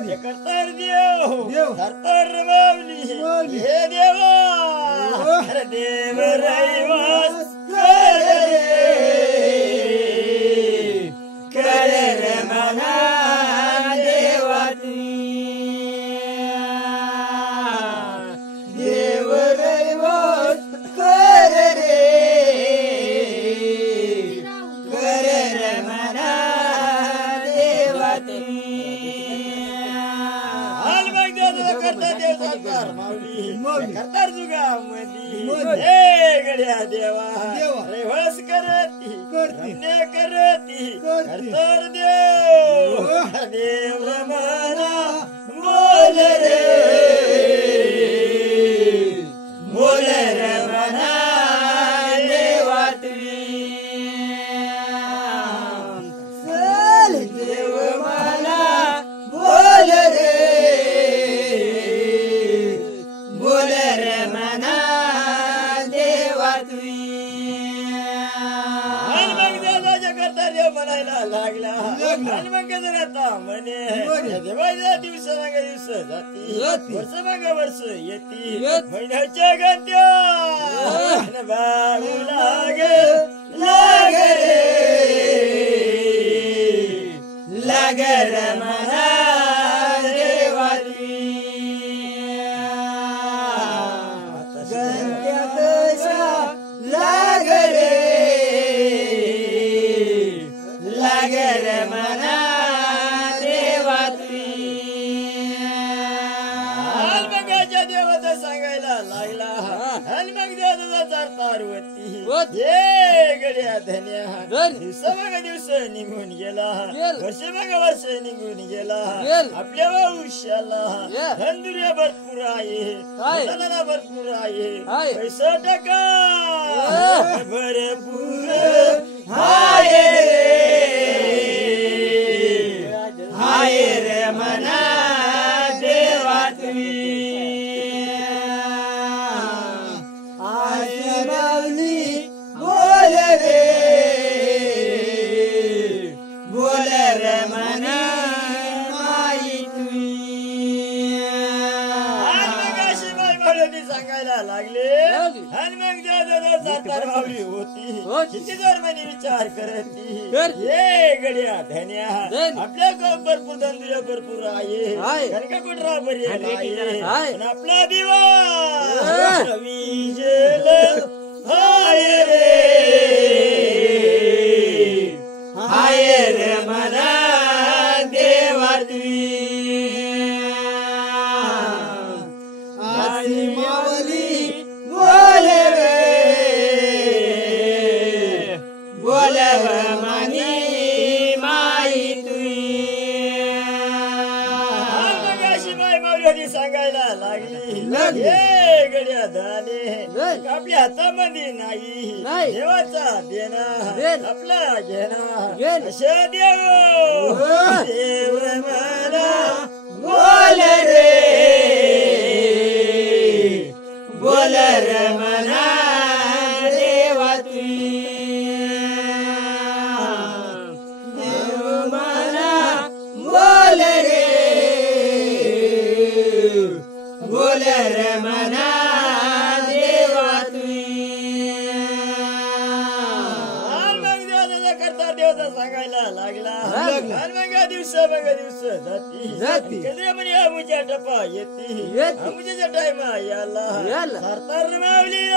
हे करतार देव करतार माऊली हे देवा अरे देव रैवास करे रे मना देवा देव रैवास करे रे मना देवा करता देव सातार माऊली करतार जुगा मधी हे गड्या देवा रैवास करती रम्य करती करतार देव मना बोल रे मना देवा देव मना बोल रे मना देवा करता देव म्हणायला लागला आणि मग आता म्हणे देवाच्या दिवस दिवस जाती वर्ष मग वर्ष येती महिन्याच्या गंत्या बाळू लाग रे मना देवा गंत्या कशा लाग रे मना देवा मगाच्या देवाचा सांगायला लागला आणि मग देवाचा पार्वती हे गड्या धन्या दिवस मग दिवस निघून गेला वर्ष मग वर्ष निघून गेला आपल्या आयुष्याला धंदुर्या भरपूर आहे भरपूर आहे पैसा टाका भरपूर हाय रे मना देवा आय माऊली बोल रे मना माई तुम्ही सांगायला लागले आणि मग सातार माऊली होती किती दरम्याने विचार करती हे गड्या धन्या आपल्या भरपूर धंदुऱ्या भरपूर आहे कणका कुठरा बरी आहे पण आपला दिवा विजेल हाय रे मना देवा माऊली बोल मनी माई माऊली सांगायला लागली हे गड्या धाने आपल्या हातामध्ये नाही देवाचा देणा आपला घेणा अशा देव मला बोल रे मना देवा देव मना बोल रे मना देवा करता देवता सांगायला लागला दिवस जाती म्हणे आमुच्या टपा येते आमुच्या टायमा याला सरतार माऊली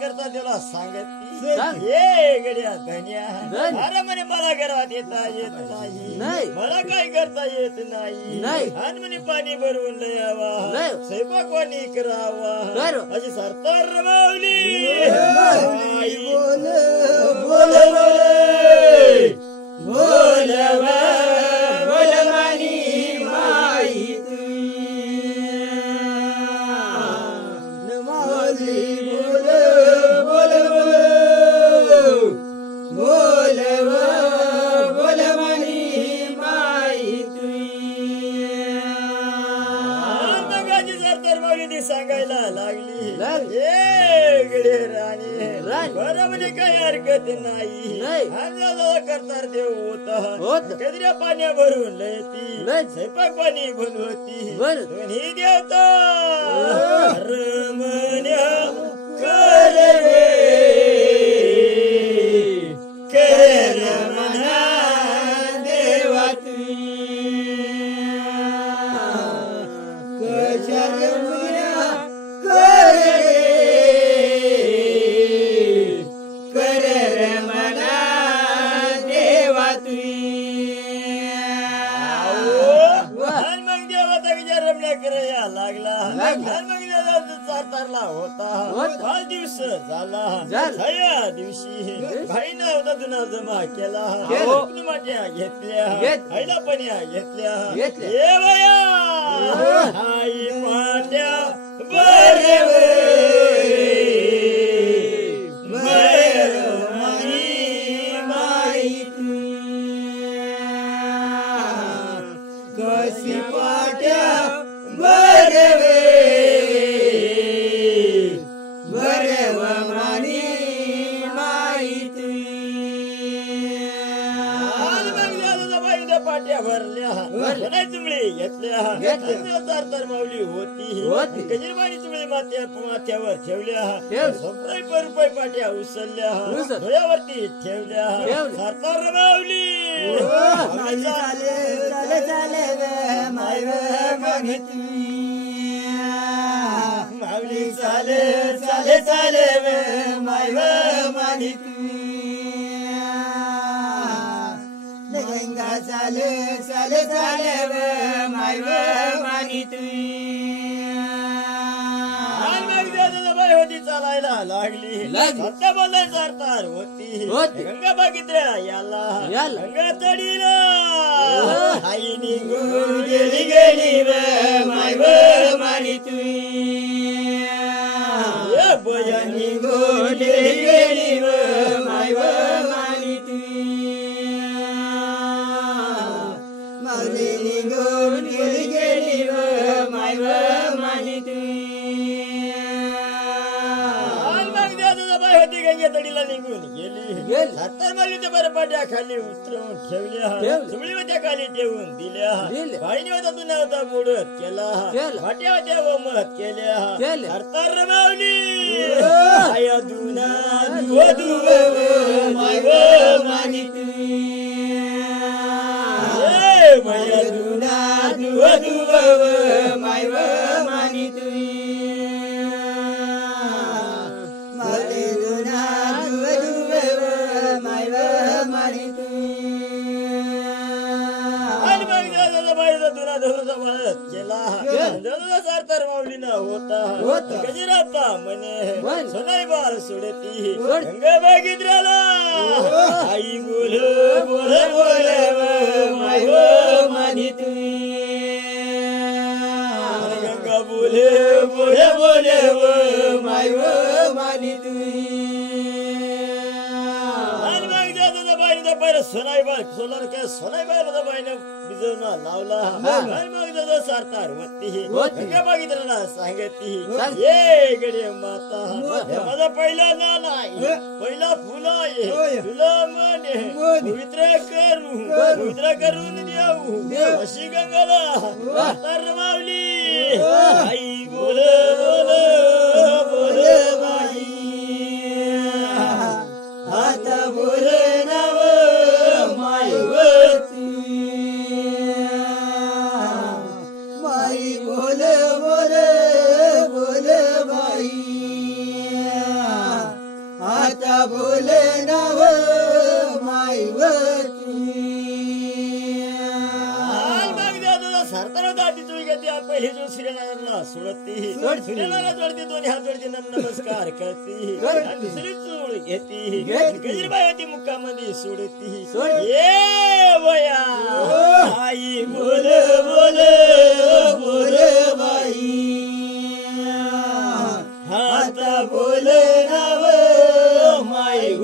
करता त्याला सांगत हे गड्या धन्या अरे म्हणे मला घरात येता येत नाही मला काय करता येत नाही आणि म्हणे पाणी भरवून लयावा स्वयंपाक पाणी करावा अशी सरतार माऊली बोल बोल बोल बोल मानी माई अरे म्हणे काही हरकत नाही करतार देव होता कधीऱ्या पाण्या भरून लयती स्वयंपाक पाणी बनवती दोन्ही देवता रमण्या करवे कर रमणा देवा होता दिवस झाला दिवशी भाईनं होता तुला जमा केला माट्या घेतल्या आईला पण्या घेतल्या ये बया आई पाट्या बरे कशी पाट्या बरे चुमळी घेतल्या तर माऊली होती गजरबाणी चुमळी माथ्यावर ठेवल्या रुपये पाट्या उचलल्या डोळ्यावरती ठेवल्या सरकार माऊली माऊली चाले चाले चाले माय मानी गंगा चाले चाले चाले माय मानी बाई होती चालायला लागली सत्या बोलाय सरतार होती गंगा बघितल्या याला गंगा तडीला आई निघून गेली गेली माय मानी बया निघून गेली गेली माय मानी निघून गेली गेली माय मानी होती गंगे तडीला निघून गेली सत्तर माली ते बरं पाट्या खाली उतरवून ठेवल्या चुमळी होत्या खाली ठेवून दिल्या बाईने होता तुला होता मोडत केला पाट्या होत्या मत केल्या सरकार माऊली आया दुना वधू माय मानी माया दुना वधू माय मानी सरकार माऊलीना होता गजराता म्हणे सोनाई बाळ सोडती गंगा बघितल्याला आई बोल बोल बोल माय मानी गंगा बोल बोल बोल माय मानी सोनाई बाळ सोनार काय सोनाई बाळा बाईने बिजवना लावला मग सरकार होती गंगा बघितला सांगती ये गडे माता माझा पहिला ना नाही पहिला फुला ये तुला मने पवित्र करून देऊ अशी गंगाला तर माऊली आई बोल बोल बोल बाई आता बोल नाव माई बोल बोल बोल बाई आता बोल नाव माई सरकार पहिली जो श्रीनगरला सोडती श्रीनगरला जोडती दोन्ही हात जोडती नमस्कार करती दुसरी चूळ घेती गजरबाई होती मुक्कामध्ये सोडती ये वया आई बोल बोल बोल बाई हाता बोल नाव माई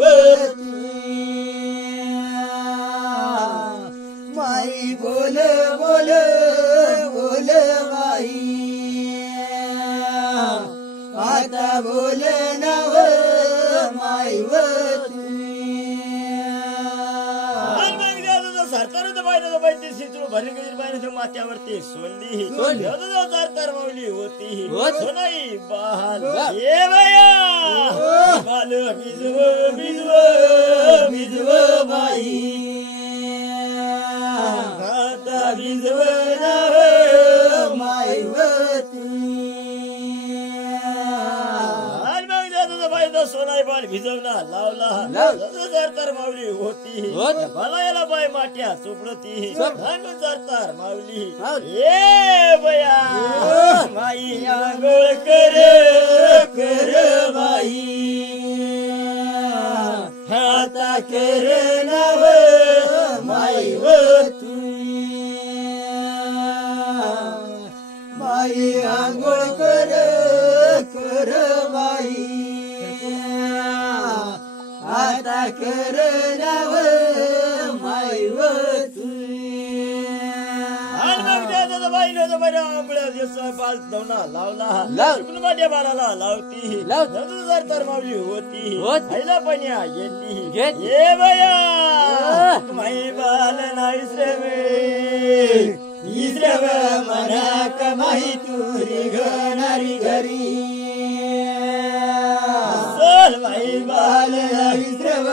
माई बोल बोल बोल बाई आता बोल नाव माई सरतार बाईला बाई शिचू भरली गजर बाईने माथ्यावरती सोडली सरतार माऊली होती सोनाई बाल ये बया बाल भिजव भिजव भिजव बाई आता भिजव सोनाई बाल भिजवला लावला सरतार माऊली होती भलायला बाई माट्या चोपडती सरतार माऊली ये बया माई आंघोळ कर कर बाई आता कर नव माई होती माई आंघोळ कर कर बाई आता कर नव माई होती लावला बाळाला लावती तर माऊली होती आईला पण्या येती ये बया माई बाल नाही श्रव मना कमाई तुरी घरी घरी माई बाल विश्रव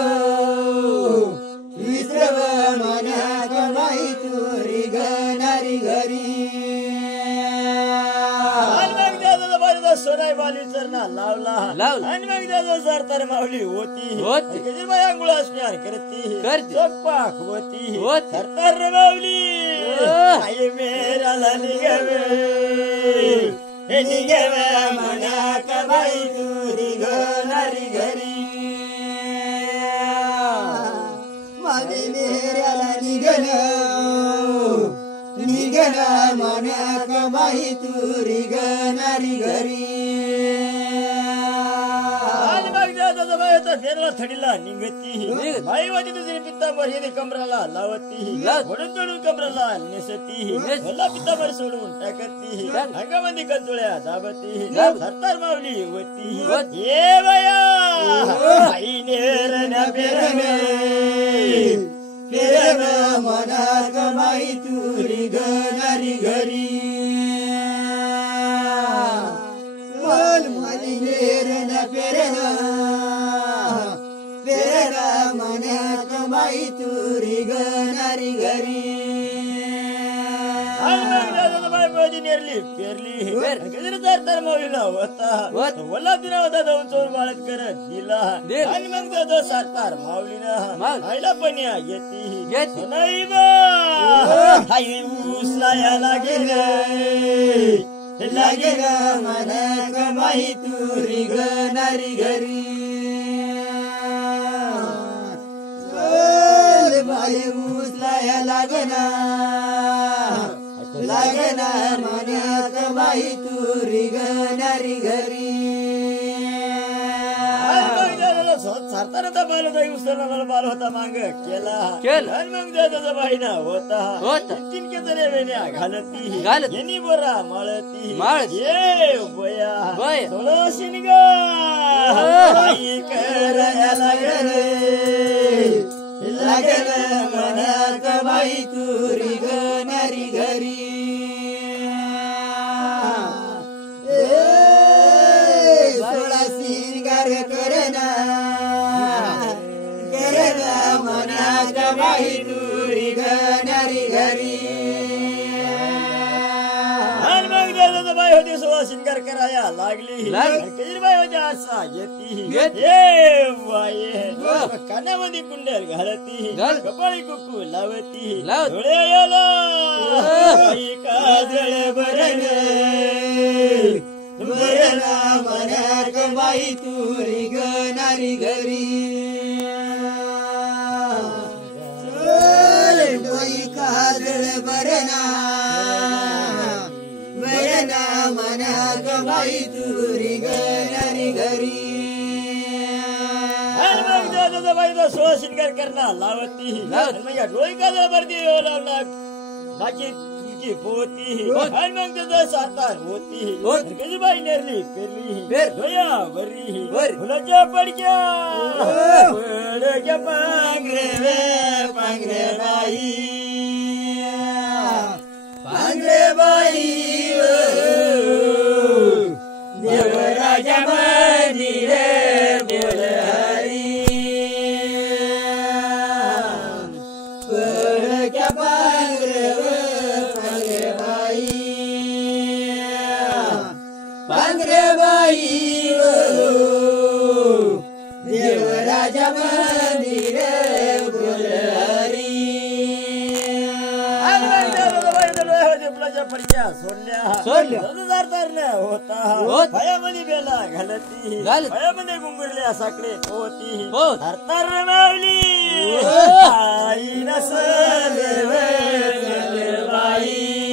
विश्रव मना कमाई तुरी घरी घरी सोनाई बाली चरणा लावला आणि मग त्याचा सरतार माऊली होती बाई आंघोळ स्नान करती पाक होती सरतार माऊली आई मेराला निघावे निघावे मना कमाई तुरी घरी घरी माझे मेराला निघन निघन मना कमाई तुरी घरी घरी थडीला निघती बाई वाटी तुझी पित्तांबर हे कमराला लावती म्हणून चढून कमराला नेसती मला पित्तांबर सोडून टाकती अंगामध्ये कंचोळ्या दाबती सरतार माऊली होती ये बया आई नेरन पेरन पेरन मना कमाई तुरी घरी घरी माझी नेरन पेरन मना कमाई तुरी घरी घरी नेरली पेरली सरतार माऊलीला होता वल्ला दिला होता जाऊन चोर बाळत करत दिला आणि मग त्याचा सरतार माऊलीला आईला पण येते नाही बा आई ऊसला लागेल लागेल मना कमाई तुरी घरी घरी बाई ऊसला लागना लागना मना कमाई तुरी घरी घरी सरतार बाल बाई उसला बाल होता मांग केला आणि मग त्याचा बाईना होता तिनके वेण्या घालती यांनी बोरा माळती ये बया सोळशीन ग आई करायला लागल मना कमाई तुरी घरी घरी सोळा सिंगार करना मना कमाई तुरी घरी घरी बाई होती सोळा शिंगार कराया लागली बाई होती असा येती कानामध्ये कुंडल घालती कपाळी कुकू लावती काजळ बरण मना कमाई तुरी घरी घरी काजळ बरणा मना कमाई तुरी घरी घरी सोळा शिंगार करणार लावती डोळी काजळ भरती लावला बाकी तुमची पोती आणि मग त्याचा सरतार होती कधी बाई नेरली पेरली डोया भरली फुलाच्या पडक्या पांघरे बाई राजा मंदिर बोलहरी सोडल्या होता पायामध्ये बेला घालती पायामध्ये गुंगुरल्या साकडे होती हरतार मावली आई नसल बाई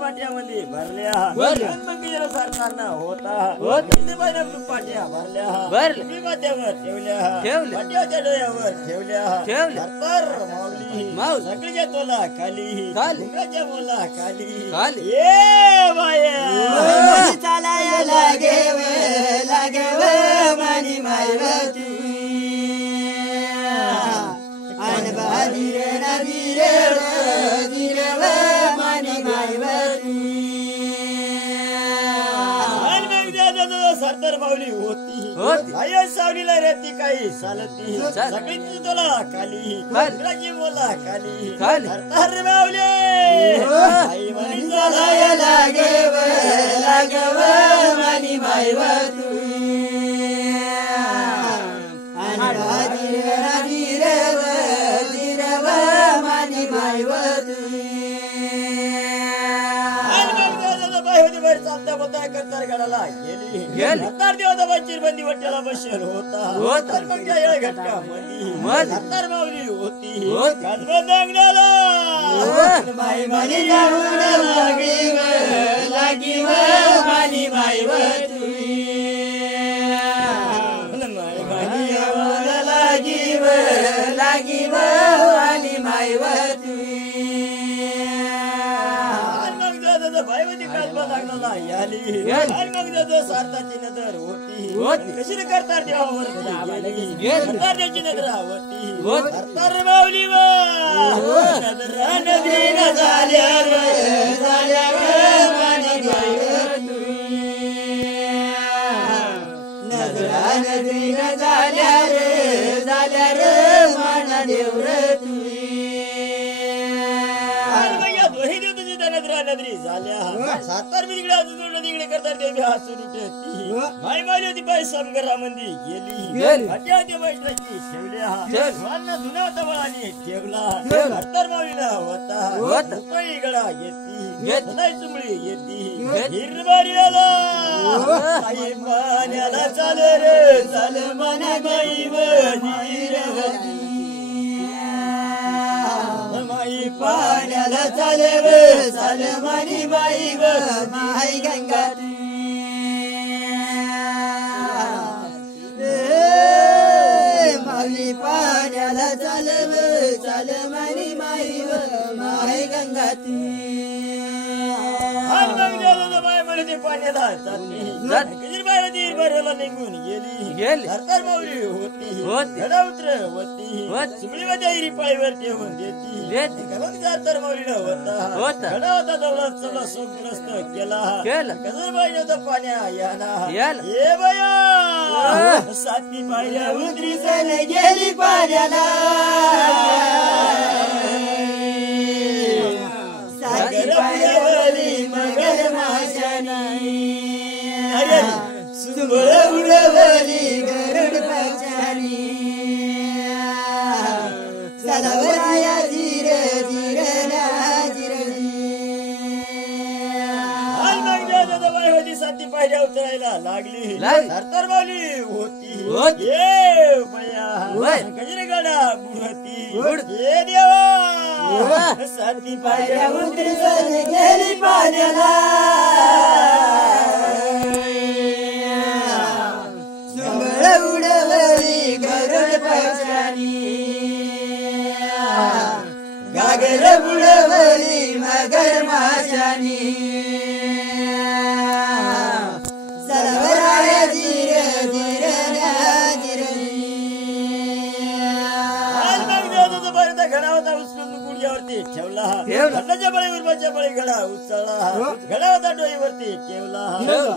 पाट्यामध्ये भरल्या सरकारनं होता पाट्या भरल्या मी पाट्यावर ठेवल्या पाट्याच्या डोळ्यावर ठेवल्या सगळीच्या तोला खाली मुलाच्या मोला खाली ये बाया चालाया लागेव मानी मायवती अन बहादीर नदीर मानी मायवती सरदार माऊली होती आई सावलीला रेती काही चालती सगळी तुला खाली मुलाची मोला खाली सरदार माऊली आई म्हणी चालाया लागेव मानी मायवती अन बहादीर नदीर मानी मायवती चालता बोलता करतार गडाला गेली हत्तार देवता चिरबंदी वट्याला बसेल होता मग त्या घटका मध्ये हत्तार माऊली होती गजबंद अंगणाला माई मानी लागी मानी मायवती लागी मानी मायवती सारथाची नजर होती कशी करतात देवावरती नजर आवडती हरतार माऊली नजरा नदीन झाल्या मानी नजरा नदीन झाल्या रे माना देवर तुम्ही नजरी झाल्या सातार मी तिकडे करतात देवी हसून उठती माई माली होती बाई समगरामंदी गेली हट्यावती बैठकी ठेवल्या धुना होता बळाने ठेवला हत्तर माऊलीला होता रुपई गडा येती नाही चुमळी येती हिरबारी आला आई पाण्याला चाल रे चाल मना बाई वजीरवती माई पाण्याला चाल मनी बाई व माई गंगाती माई पाण्याला चाल मनी माई व माई गंगाती पाण्याला निघून गेली सरकार माऊली होती घडा उतरवती चिमणीमध्ये पाळीवर ठेवून देती सरकार माऊलीला होता घडा होता जवळ चला सोग्रस्त केला कसं पाहिजे पाण्या याला ये बया साती पाहिल्या उतरी चल गेली पाण्याला साती पायावली मगर माशानी सुंबळ उडवली गरुड पक्षानी सदावराया जिर साती पायऱ्या उतरायला लागली सरकार माऊली होती ये बया गजरे गाडा बुडती ये देवा साती पायऱ्या उतरी गेली पाण्याला सुंबळ उडवली गरुड पक्षानी गागर बुडवली मगर माशानी सदावराया घडा होता उचलून मुंग्यावरती ठेवला घडाच्या बळी उर्माच्या बळी घडा उचलला घडावता डोईवरती ठेवला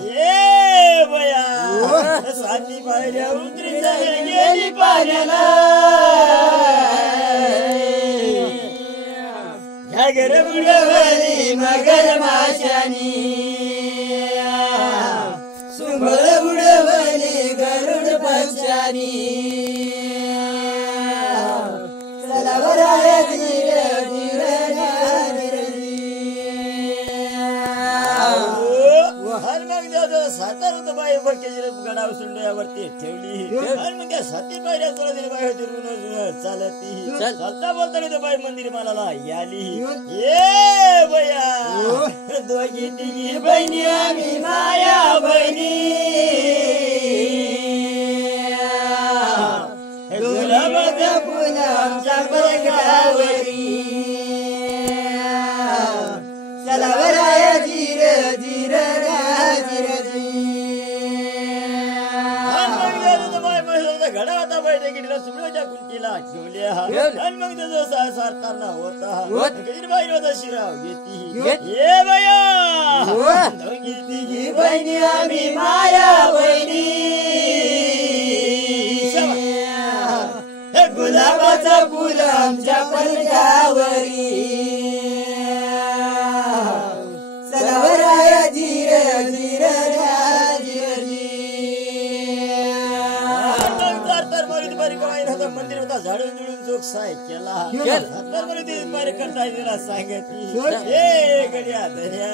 ये बया साती पायऱ्या उतरी गेली पाण्याला घ्या बुडवली मगर माशानी सुंबळ बुडवली गरुड पक्षानी सलावराय धीर धीर सातार बाई गडा सुंडयावरती ठेवली आणि मग त्या साती पायऱ्या चालती चालता बोलता बाई मंदिर मला याली ये बया दोघी तिघी बहिणी आम्ही माया बहिणी गुलाबाचा फुल आमच्या परगावरी सलावराय धीर धीर घडा होता बैठे गेला सुमळ्याच्या कुंटीला ठेवल्या आणि मग त्याचा सारताना होता बाई होता शिराव घेती ये बया दोघी तिघी बहिणी आम्ही माया बहिणी गुलाबाचा फुल आमच्या पलकावरी सलावराय धीर धीर मंदिर होता झाडून जुळून जोगसाय केला करता तिला सांगितली हे गड्या धर्या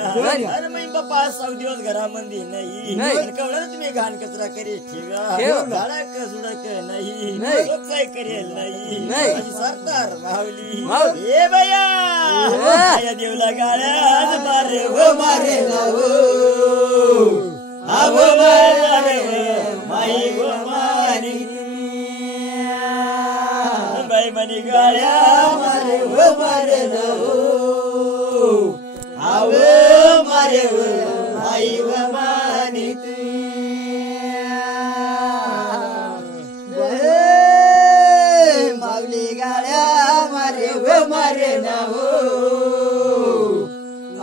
अरे मग बाप्पा 6 दिवस घरामध्ये नाही कवडा तुम्ही घाण कचरा करीत ठेवा झाडा कसुडक नाही जोगसाय करेल नाही अशी सरदार मावली हे बया देवला गाड्या मारे हो मारे माई गो मारी बाई मनी गाड्या मारे हो मारे आव मारे माई व मानी माऊली गाड्या मारे व मारे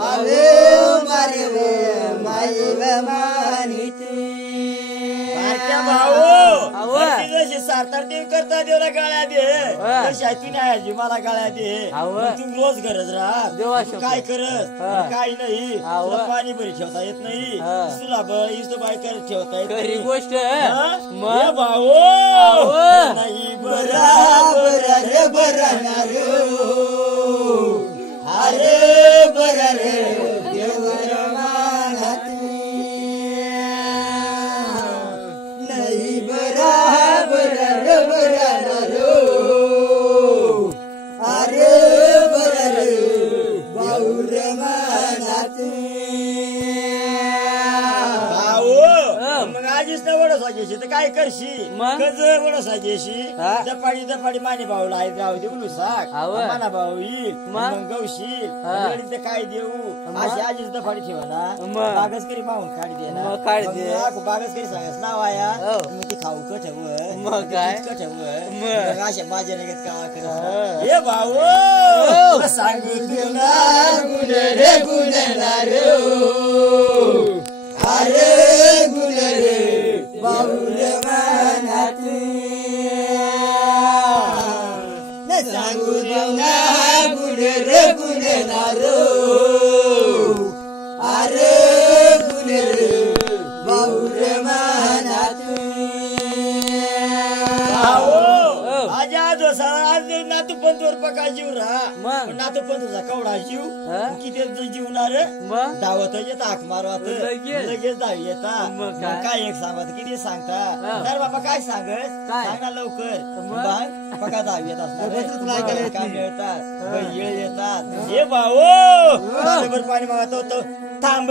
आवे मारे व माई व मानी जशी सारतार देव करता देवला गाळ्या दे शायती नाही मला गाळ्या दे तू रोज गरज राहा काय करत काय नाही तुला पाणी बरी ठेवता येत नाही तुला बळीच बाय करत ठेवता येत गोष्ट भाऊ नाही बरा रे बरा अरे बरा रे देवर मानात नाही बरा अरे बर बाऊर मानात मग आजीच ना वडस वाजेशी तर काय करशी कज वडस वाजेशी दपाडी माने भाऊला आहे राहू दे बोलू साक माना भाऊ येईल मग गवशील काय देऊ अशी आजीच दपाडी ठेवा ना बागच करी मागून काढी दे ना बागच करी सांगायच नाव आया मग ती खाऊ कठव मग काय कठव अशा माझ्या लगेच का करत हे भाऊ सांगू तुला गुण रे गुणणार अरे गुण रे बाऊर मानात सांगू तुला गुण रे गुणणार अरे गुण रे बाऊर मानात नातू पंतवर पका जीव राहा नातू पंतचा कवडा जीव किती जीवणार धावत येत हाक मारवात लगेच धाव येतात काय एक सांगत किती सांगता तर बाबा काय सांगत सांगा लवकर पका धाव येत असणार काय मिळतात येळ येतात हे भाऊ पाणी मागतो तो थांब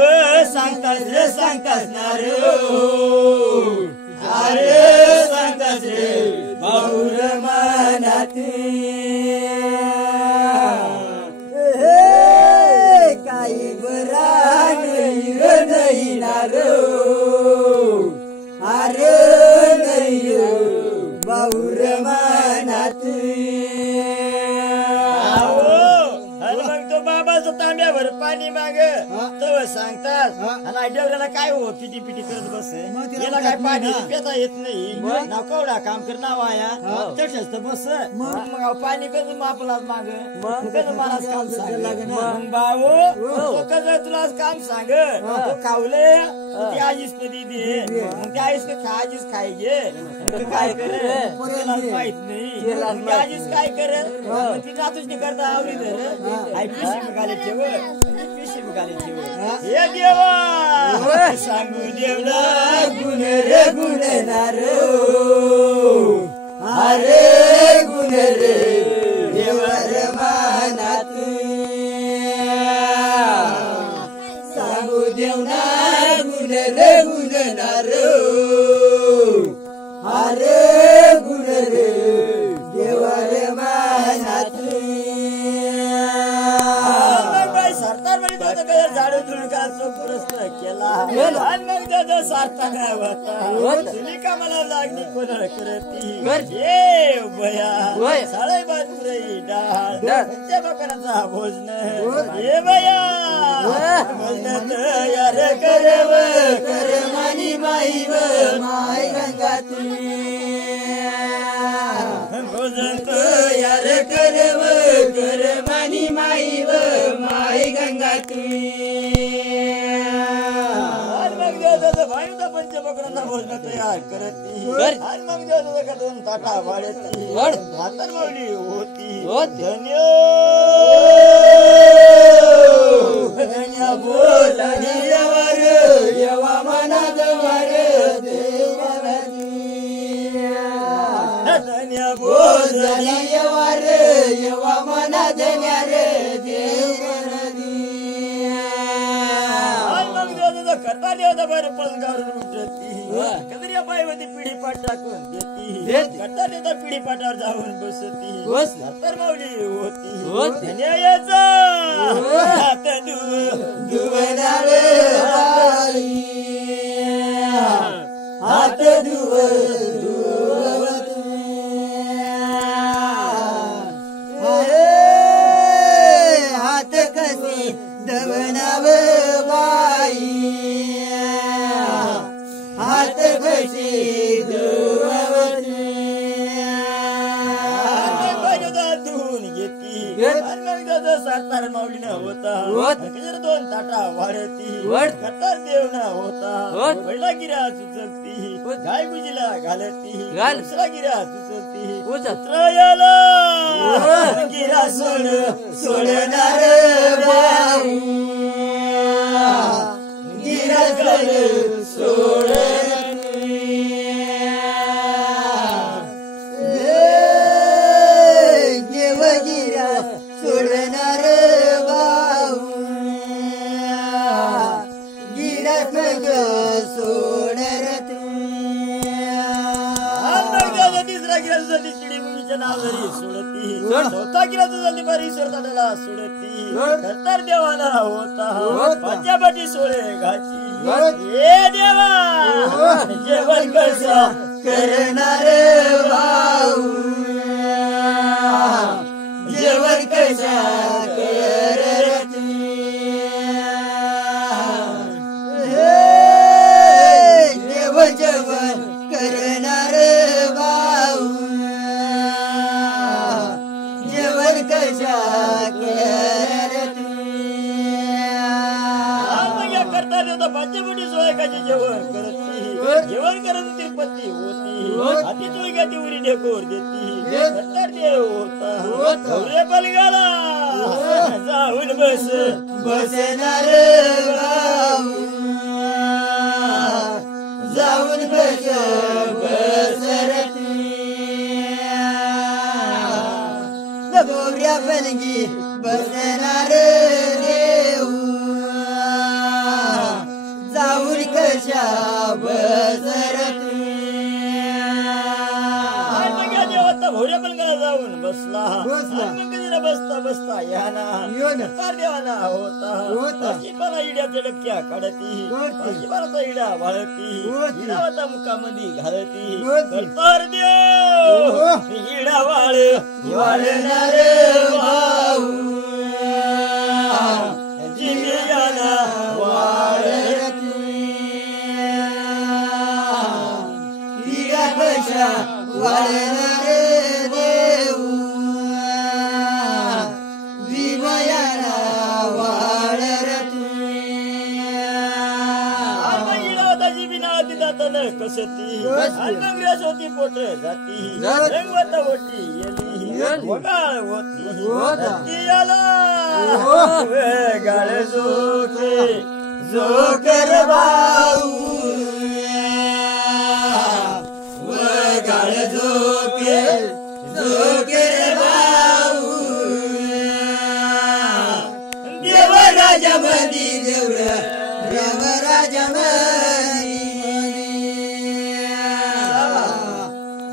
सांगतास रे सांगतास ना रे अरे सांगतास रे बाऊर मानात काही बरा नाही नार अरे नाही बाऊर मानात तांब्यावर पाणी माग तव सांगतात आणि डेवऱ्याला काय हो पिटी पिटी करत बस याला काय पाणी पिता येत नाही ना कवडा काम कर ना वाया तसंच तर बस मग पाणी कसं मापलाच माग कसं मला काम सांग मग भाऊ कसं तुला काम सांग तो खावले ती आजीच कधी दे मग त्या आईस आजीच खाय घे काय करे माहित नाही आजीच काय करे ती नातूच नाही करता आवडी धर आई पिशी बघाले ठेव पिशी बघाले ठेव हे देवा सांगू देवला गुण रे गुणनार अरे गुण रे देवर मानात सांगू देवना गुण रे गुणनार अरे गुण रे देवर मानात सरकार म्हणे झाडू तुळकाचा प्रश्न केला आणि मग त्याचा सारता होता तुम्ही कामाला लागली कोणाला करती ये बया साळे बाजूरही डाळ त्या बकराचा भोजन ये बया भोजन तयार करव कर मानी माई माय गंगा भोजन तयार करव कर मानी माई माय गंगा पंचमकरांना भोजन तयार करत आणि मग दोन ताटा वाढती म्हातार मावली होती धन्य धन्य बोलणी यवर यवा मनात वर धन्य बोलणी यवर यवा मना धन्य रे करता देवता बाहेर पलंगावरून उठती कदरिया बाईवती पिढी पाठ टाकून देती करता देवता पिढी पाठावर जाऊन बसती तर माऊली होती न्यायाचा हात धुवणार हात हात कशी धवनाव बाई हात कशी धुवत धुवून घेती सातार माऊली न होता दोन ताटा वाढती कतार देव न होता पहिला गिरा सुचती गाय गुजीला घालती दुसरा गिरा सुचती त्रयाला गिरा सोडणार बाऊ गिरा सोड गिरा सोडणार बाऊ गिरा सोडर तिसरा गिरा तुझी चिडी भूमीच्या नावारी सोडती चौथा गिरा तुझा बारी सोडताना सोडती करतार देवाला होता पंचापाटी सोळे घाची हे देवा जेवण कसा करणार भाऊ जेवण कसा करत देव जेवण करणार भाऊ जेवण कसा करत करता देवता पंचपटी सोयकाची जेवण करत जेवण करत तिरुपती होती हाती चोळक्या ती उरी ढेकोर देती करता देव होता बलगाला जाऊन बसणार भाऊ जाऊन बसरत गोऱ्या बलगी बसणार देऊ जाऊन कशा बसरत भोऱ्या पलंगाला जाऊन बसला बसता बसता याना देवाना होता मला इड्याच्या डबक्या काढती मला इडा वाळती इडावता मुखामध्ये घालती तर देव इडा वाळणार भाऊ होती रंगवत होती येली वगाळ होती याला वगाळ जोकर भाऊ वगाळ जोकर भाऊ देवराजामधी देवराजामधी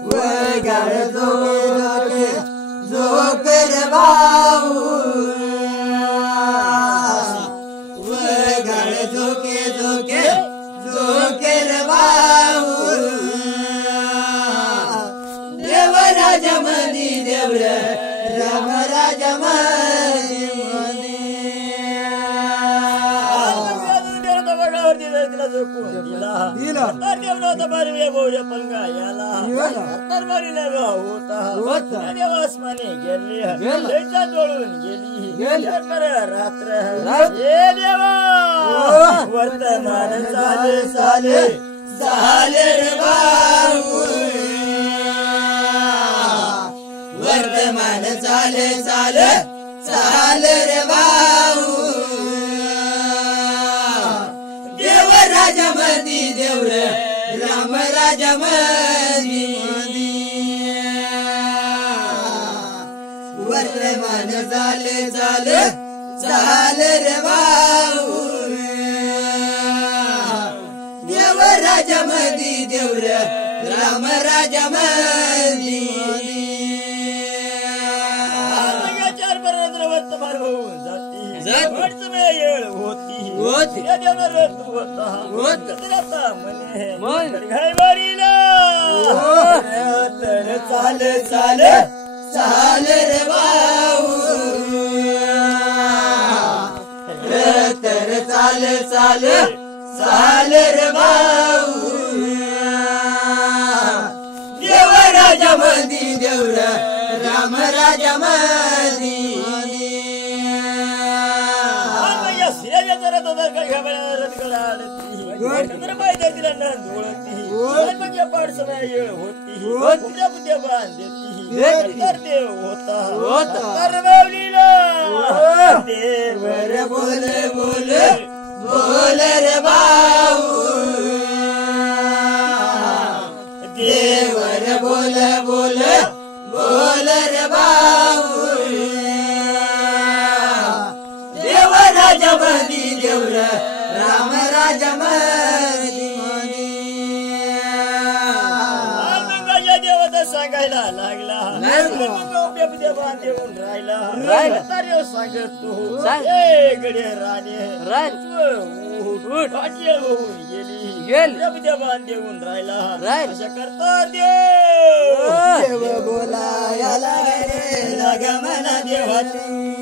वगाळ जोकर भाऊ वगाळ जोकर भाऊ देवराजामधी देवराजामधी तिला झोपून दिला तर देवला बारवे बोऱ्या पलंगा याला तर बारीला होता देव आसमाने गेले त्याच्या डोळून गेली रात्र हे देवा वर्तमान चाले रे भाऊ वर्तमान चाले रे भाऊ राजामधी राम राजामधी वर्तमान चाले रे भाऊ देव राजामधी राम राजामधी चार बरोबर वर्तमान होऊन जाती येळ होती चाले रे भाऊ तर चाले रे भाऊ देव राजामधी राम राजामधी बोल रे भाऊ देवर बोल रे भाऊ देव राजामधी राम राजामधी देवता सांगायला लागला देऊन राहिला सांगत तू गडे राणे होऊन गेली देवान देऊन राहिला अशा करता देव बोलायला मना देवाची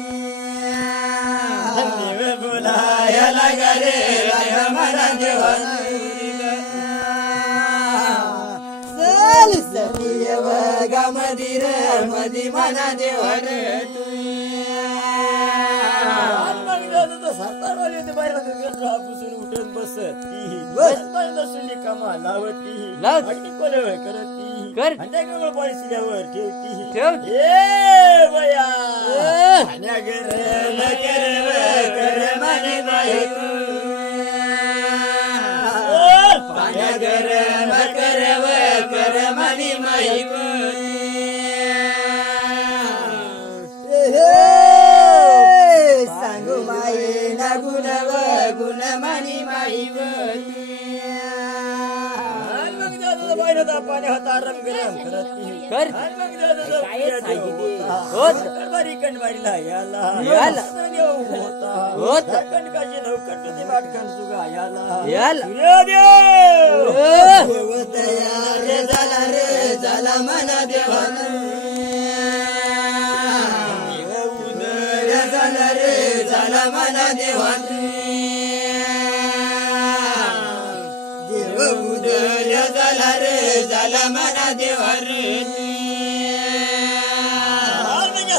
देव बोलायला गे मना देवाची गामधी मधी मना देवान पुसून उठून बसत सुली कमा लावती कोलवळ करती पाणी शिल्यावर ठेवती ए बया कर मनी बाई पाण्या गरम कर मनी माई सांगू माई ना गुण मनी माई पाणी होता रंग करती कंडबारीला याला होता कंडकाची नौकट वाटखंड सुगा याला रे झाला मना देवान झाला मना देवान झाला मना देवार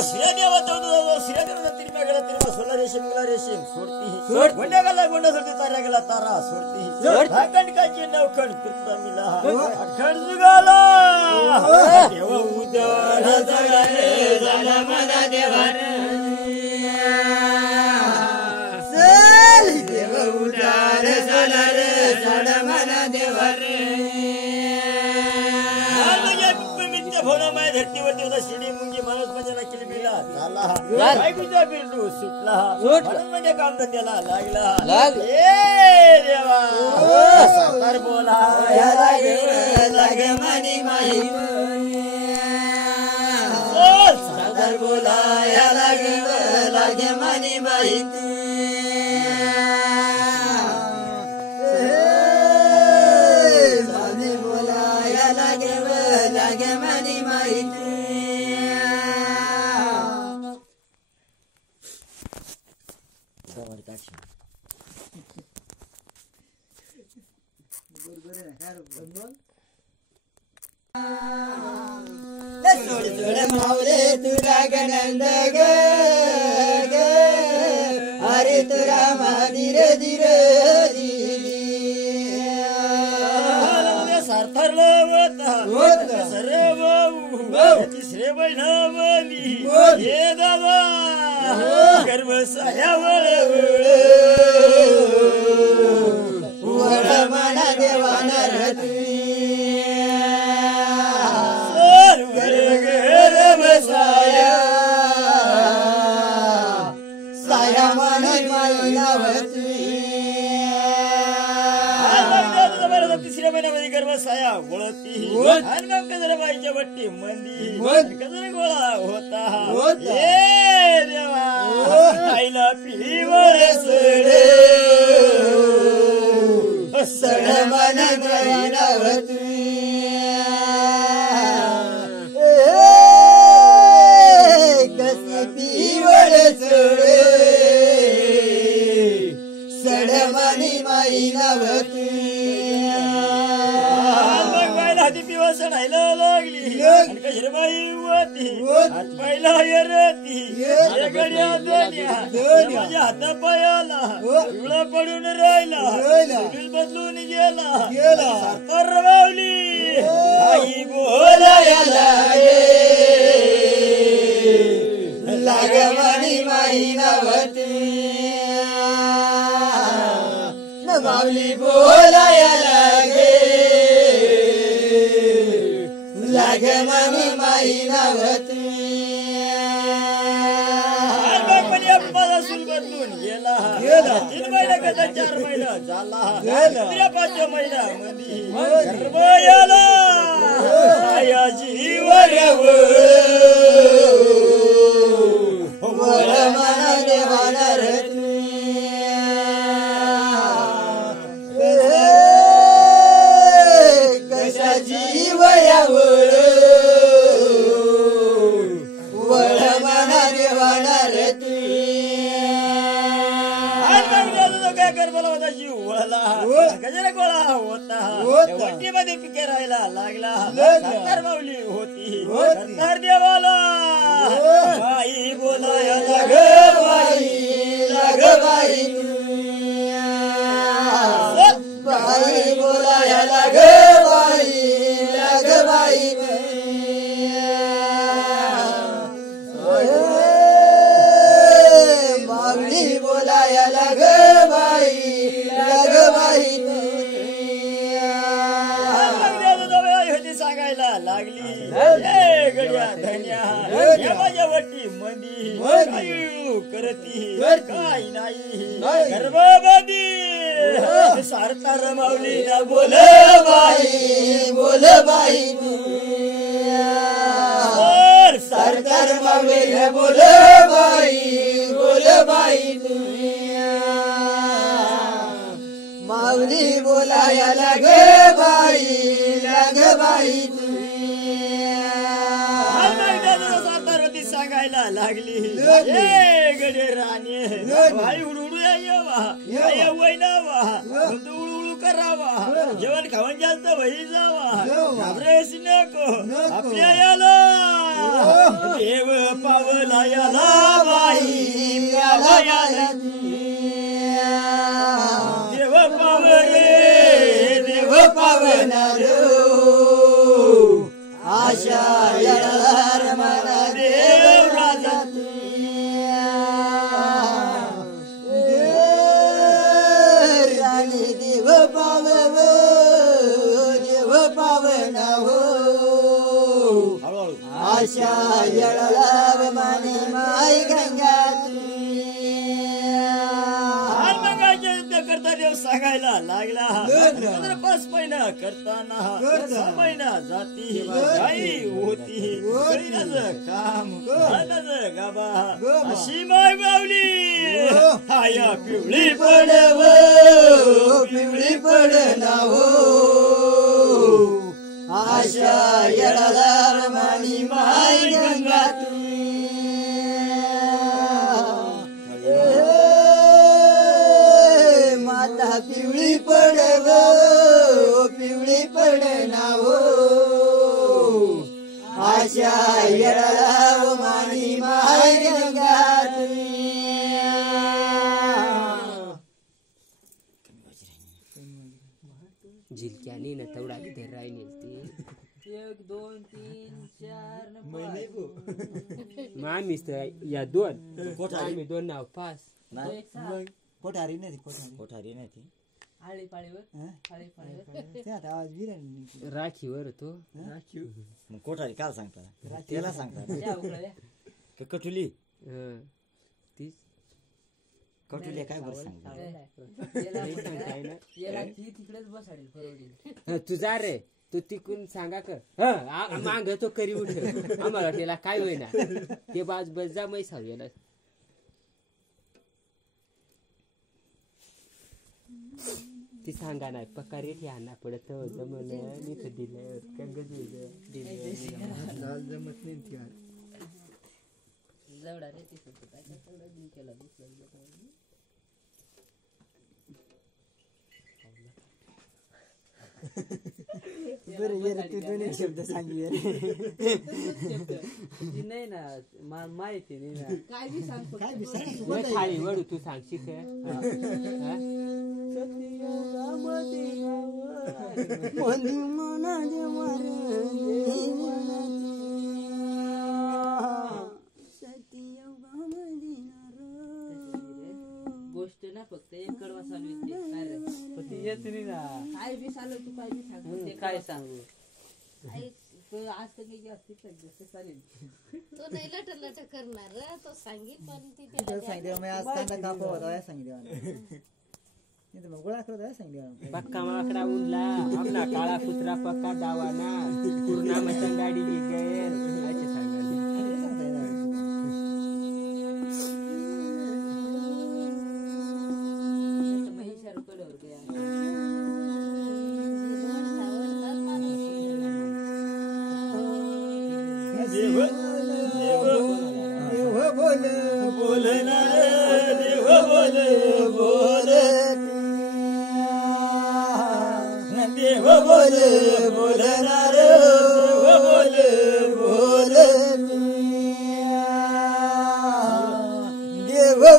श्रेय देवा श्रेय रेशीमला रेशीम सोडती गुंड्या गेला गुंडा सोडती तारा गेला तारा सोडती खंडकाची नवखंड तुटला मिला खंड जुगाला देव उदळ जगाले झाला मना देवान देव उदार झाला रे झाला मना देवान धरतीवरती होता शिडी मुंगी माणूस म्हणजे केली बिला झाला बायकोचा बिरडू सुटला म्हणजे काम धंद्याला लागला देवा सातार बोला लागे मनी माई सातार बोला लागे मनी माई लागे मनी माहिती सोड सोड मावले तुला गनंद ग अरे तुला महाधीर धीर सार्थरला सर्व तिसरे बहिणावली हे दादा गर्भ सायावळ वळ मना देवाना रती साया साया मन माईनावती तिसऱ्या महिन्यामध्ये गर्भ साया वळती आणि मग कजराबाईच्या बट्टी मंदी कजर गोळा होता हे देवा आईला पिवळ सोडे सड मन माईनावती कसी पिवळ सोडे सड मनी माईनावती हाती पिवा सडायला लागली कशरबाई होती हात पायला येरती गड्या दोन्या माझ्या हाता पायाला पिवळा पडून राहिला बदलून गेला सातार रवावली आई बोलायला लाग मनी माईनावती माऊली बोलायला लाग मनी माईनावती सुल बदलून गेला 3 महिना कदा 4 महिना झाला 5 महिना मध्ये गर्भयाला आया जीवर वळ मना देवाना रती कशा जीवयावळ वळ मना देवाना रती काय गर्भाला होता जीव वळला गजरा गोळा होता वंटीमध्ये पिके राहायला लागला सातार माऊली होती सातार देवाला बाई बोलायला ग बाई बाई बोलायला ग बाई माऊली बोलायला ग बाई सांगायला लागली गड्या धन्या माझ्या वटी मंदी करती काय नाही गर्भवादी सारता माऊली ना बोल बाई सरकार माऊली बोल बाई माऊली बोलायला ग बाई सातारवती सांगायला लागली गडे राणे भाई उडून या वैनावा उळू करावा जेवण खावण जास्त वही जावा घाबरेस नको आपल्या याला देव पावला याला बाई देव पावरे देव पावणार आशा येणार मला देव राजा राणी देव पावव देव पावना हो आशा येणार माने माय गंगा करता देव सांगायला लागला 5 महिना करताना 6 महिना जाती काही होती काम गाबा अशी माय बावली हाया पिवळी पडव पिवळी पडना हो आशा येणार मानी माय गंगा पिवळी पडव पिवळी पडना हो आशा येणार मानी माय गंगा झिलक्यानी न तेवढा इथे राहिली 1 2 3 4 मामीच या 2 आम्ही 2 नाव 5 कोठारी नाही कोठारी नाही ती राखीवर तो मग कोठारी काय सांगता त्याला सांगता कठुली तीच कठुली काय बरं सांगता तू जा रे तू तिकून सांगा कर माग तो करी उठ आम्हाला त्याला काय होईना ते बाज बस जा मै सावला ती सांगा नाही पक्का रेट आणा पडत जमलं मी तर दिलं जमत नाही जवळा रे बरं तू 2 शब्द सांगले नाही ना माहिती नाही ना काय बी सांग खाली वडू तू सांगशील गोष्ट ना फक्त एक कडवा चालू येत नाही ना काय बी चालू तू काय बी सांग काय सांगू आज तर नाही असते चालेल तो नाही लट करणार तो सांगेल पण ती पक्का माकडा उडला आपला काळा कुत्रा पक्का दावाना पूर्णा मटन गाडी गए असे सांगायला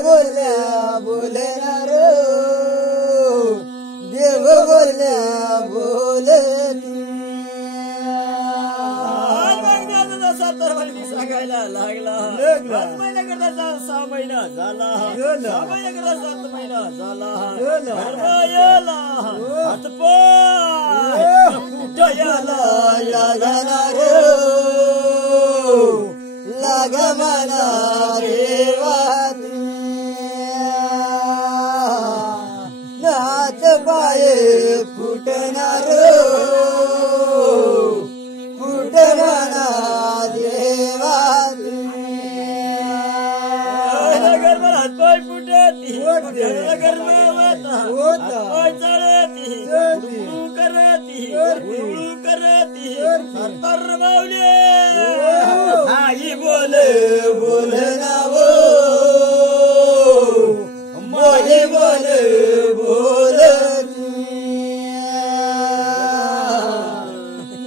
बोलणार देव बोलणार देव सांगायला लागला 5 महिना करता 6 महिना झाला 6 महिना करता 7 महिना झाला लागणार लाग मला देवा हात पाय फुटणार फुटणार देवा हात पाय फुटती करती तर माऊली आई बोलना वो मोली बोल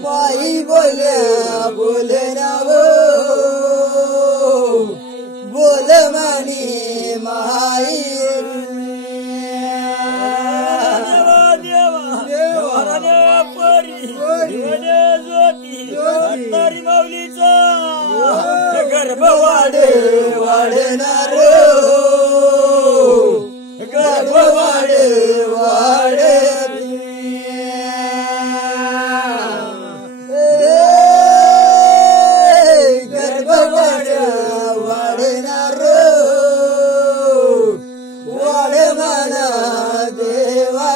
बाई बोलना वो बोल मनी महा वाढ वाढणार गर्भ वाढ वाढ गर्भ वाढ वाढणार वाढ म्हणा देवा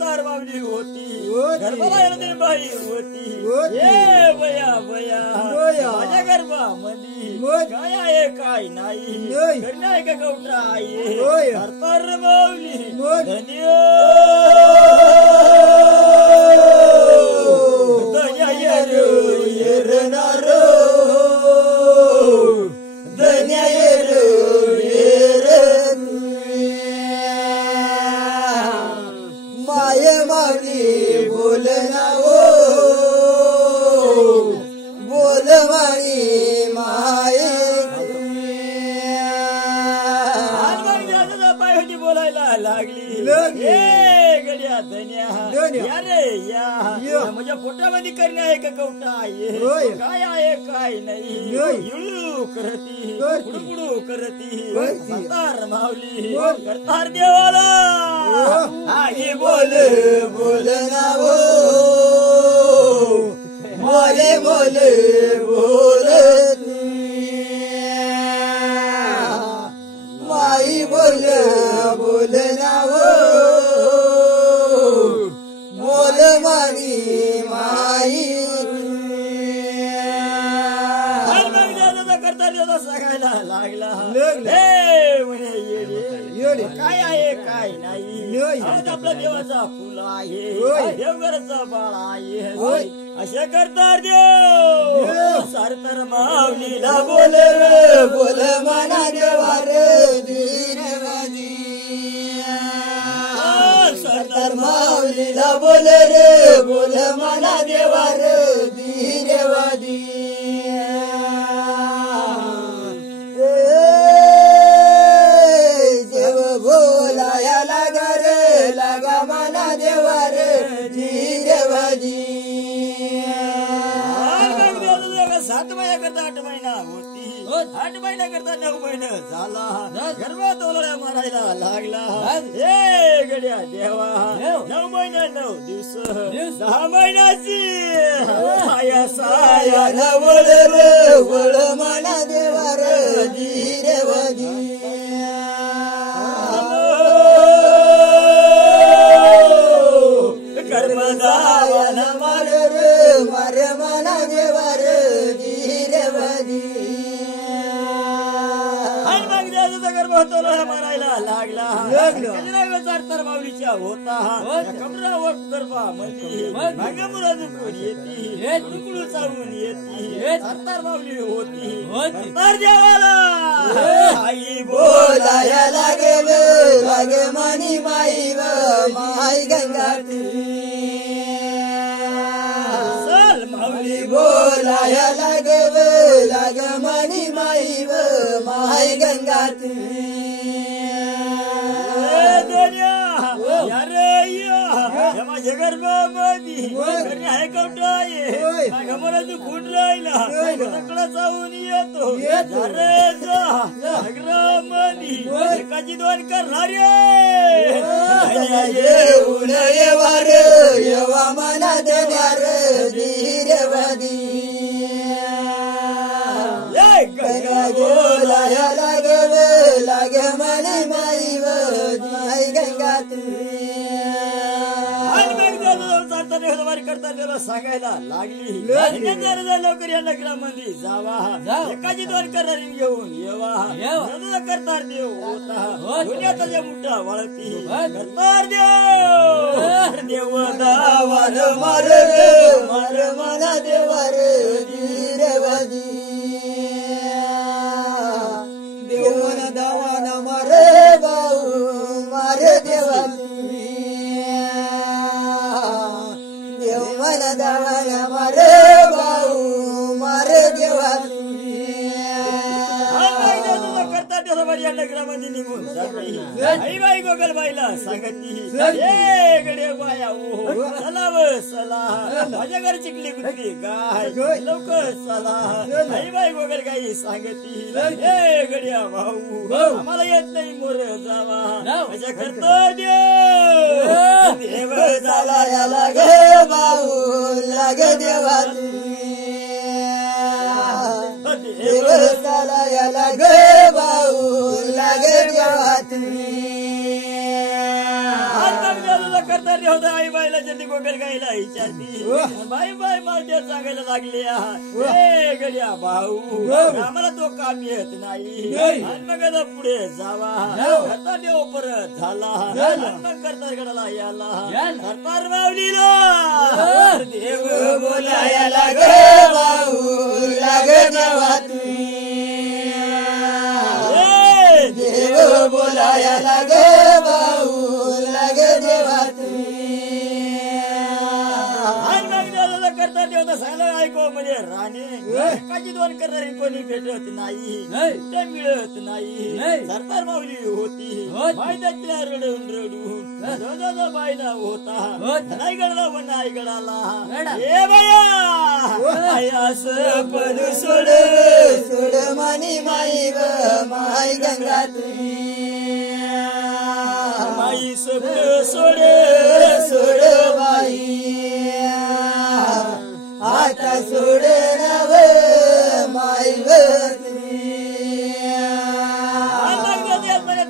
तार बाबली होती गर्भाला बाई होती ये बया बया माझ्या गर्भामध्ये काय आहे काय नाही नाही का कवटा आहे तार बावली धन्य येरणार धन्य माये मावली बोलना हो बोलवाणी माये पाय होती बोलायला लागली गड्या धन्या या रे या म्हणजे पोटामध्ये करणे आहे का कवटा आहे काय आहे काय नाही युळू करती पुडपुडू करती करतार मावली करतार देवाला आई बोल बोलना वो बोले बोले बोल माई बोल बोलना वो बोल मारी माई करता देता सांगायला लागला काय आहे काय नाही आपला देवाचा फुल आहे देवघराचा बाळ आहे असे करता देव सारतर माऊलीला बोल रे बोल म्हणा देवा रे धीरवादी सारतर माऊलीला बोल रे बोल म्हणा देवा रे धीरवादी बोलाया लागा रे लागा मना देवा रे धीरवादी 7 महिना करता 8 महिना होती 8 महिना करता 9 महिना झाला गर्भात ओलाळ्या मारायला लागला हे गड्या देवा 9 महिना 9 दिवस 10 महिन्याची साया साया बोल रे बोल मना देवा रे धीरवादी कर्मदावन मार रे मार मना देवा रे धीरवादी मारायला लागला तर माऊलीच्या होता कमरावर गरबा मागमुराज कोण येती तुकडू चावून येती तर माऊली होती तर देवाला आई बोलाया लागे लागे मनी माई व माई गंगा माऊली बोलाया लागे लागे मनी माई व माई गंगा माझ्या गर्भामध्ये आहे कवटा आहे माझ्या मला तू खून राहिला सगळं जाऊन येतो घरामध्ये एकाची 2 करणार येऊन येवार येवा मना देवार धीरवादी बोलाया लागे लागे मनी माई व माई गंगा करता त्याला सांगायला लागली लवकर या नगरामध्ये जावा एकाची 2 करणारी घेऊन येवा करतार देव होता दुनियाचा मोठा वळती करतार देव देव दावान मार मार मना देवार धीरवादी देवन दावान मार भाऊ मार देवा मला दावाला मारे भाऊ मारे देवा करता बरोबर या नगरामध्ये निघून जाते आई बाई गोगलबाईला सांगती ए गडे बाया ओ चला व चला माझ्या घर चिकली कुठली गाय लवकर चला आई बाई गोगल गाई सांगती ए गड्या भाऊ आम्हाला येत नाही मोर जावा माझ्या कर्तव्य देव झाला याला गे भाऊ लाग देवा देव झाला याला गे भाऊ लाग देवा कर्तव्य होतं आई बाईला जल्दी गोगल गायला विचारती बाई बाई मला सांगायला लागले ए गड्या भाऊ आम्हाला तो काम येत नाही आणि मग आता पुढे जावा आता देव परत झाला मग करता गडाला याला सरकार माऊलीला देव बोलायला गे भाऊ लाग देवा देव बोलायला गे भाऊ लाग देवा करता देवता सांगला ऐको म्हणजे राणे एकाची दोन करणारी कोणी भेटत नाही मिळत नाही सरदार माऊली होती बाईला रडून रडून बाईला होता नाही गडला पण नाही गडाला ए बाया असं पण सोड सोड मानी माई व माई गंगा माई सब सोड सोड बाई आता सोड नव माई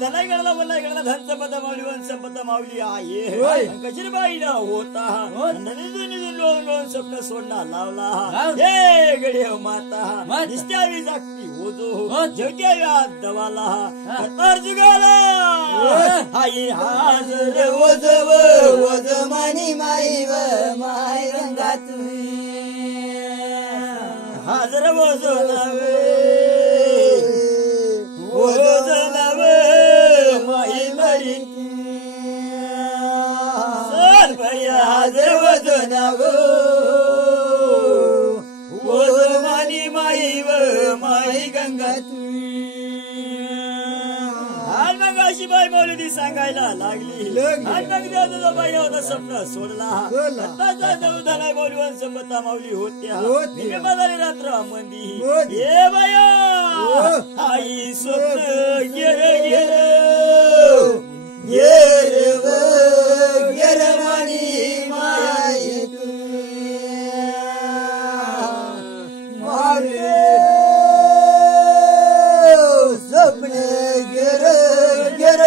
धनाई गडला बनाई गडला धन संपदा माऊली वन संपदा माऊली आहे कचरीबाईला होता लोन लोन स्वप्न सोडणा लावला हे गडे माता निष्ट्यावी जागती होतो जगत्या दवाला कतार जुगाला आई हाजर ओझव ओझ मानी माई व माय गंगा हाजर ओझ नवे ओझ नवे माई मरी सर भैया हाजर ओझ नवो ओझ मानी माई व माई गंगा अशी बाई माऊली सांगायला लागली आणि मग देवता बाई होता स्वप्न सोडला धनाई माऊली वन संपदा माऊली होत्या बदली रात्र मंदी ये बाया आई स्वप्न गेर मानी माई स्वप्न गिर गिर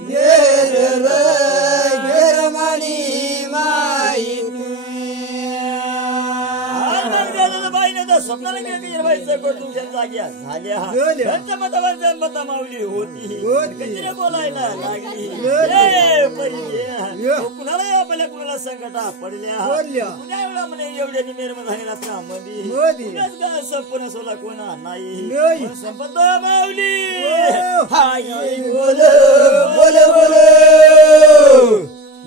गिर गिर मानी माई स्वप्नाला जाग्या झाल्या मता माऊली होती बोलायला लागली कुणाला आपल्या कुणाला संकटा पडल्या कुणा एवढा म्हणे एवढ्या निर्म झालेला त्यामध्ये संपन्न सोला कोणा नाही संपत माऊली बोल बोल बोल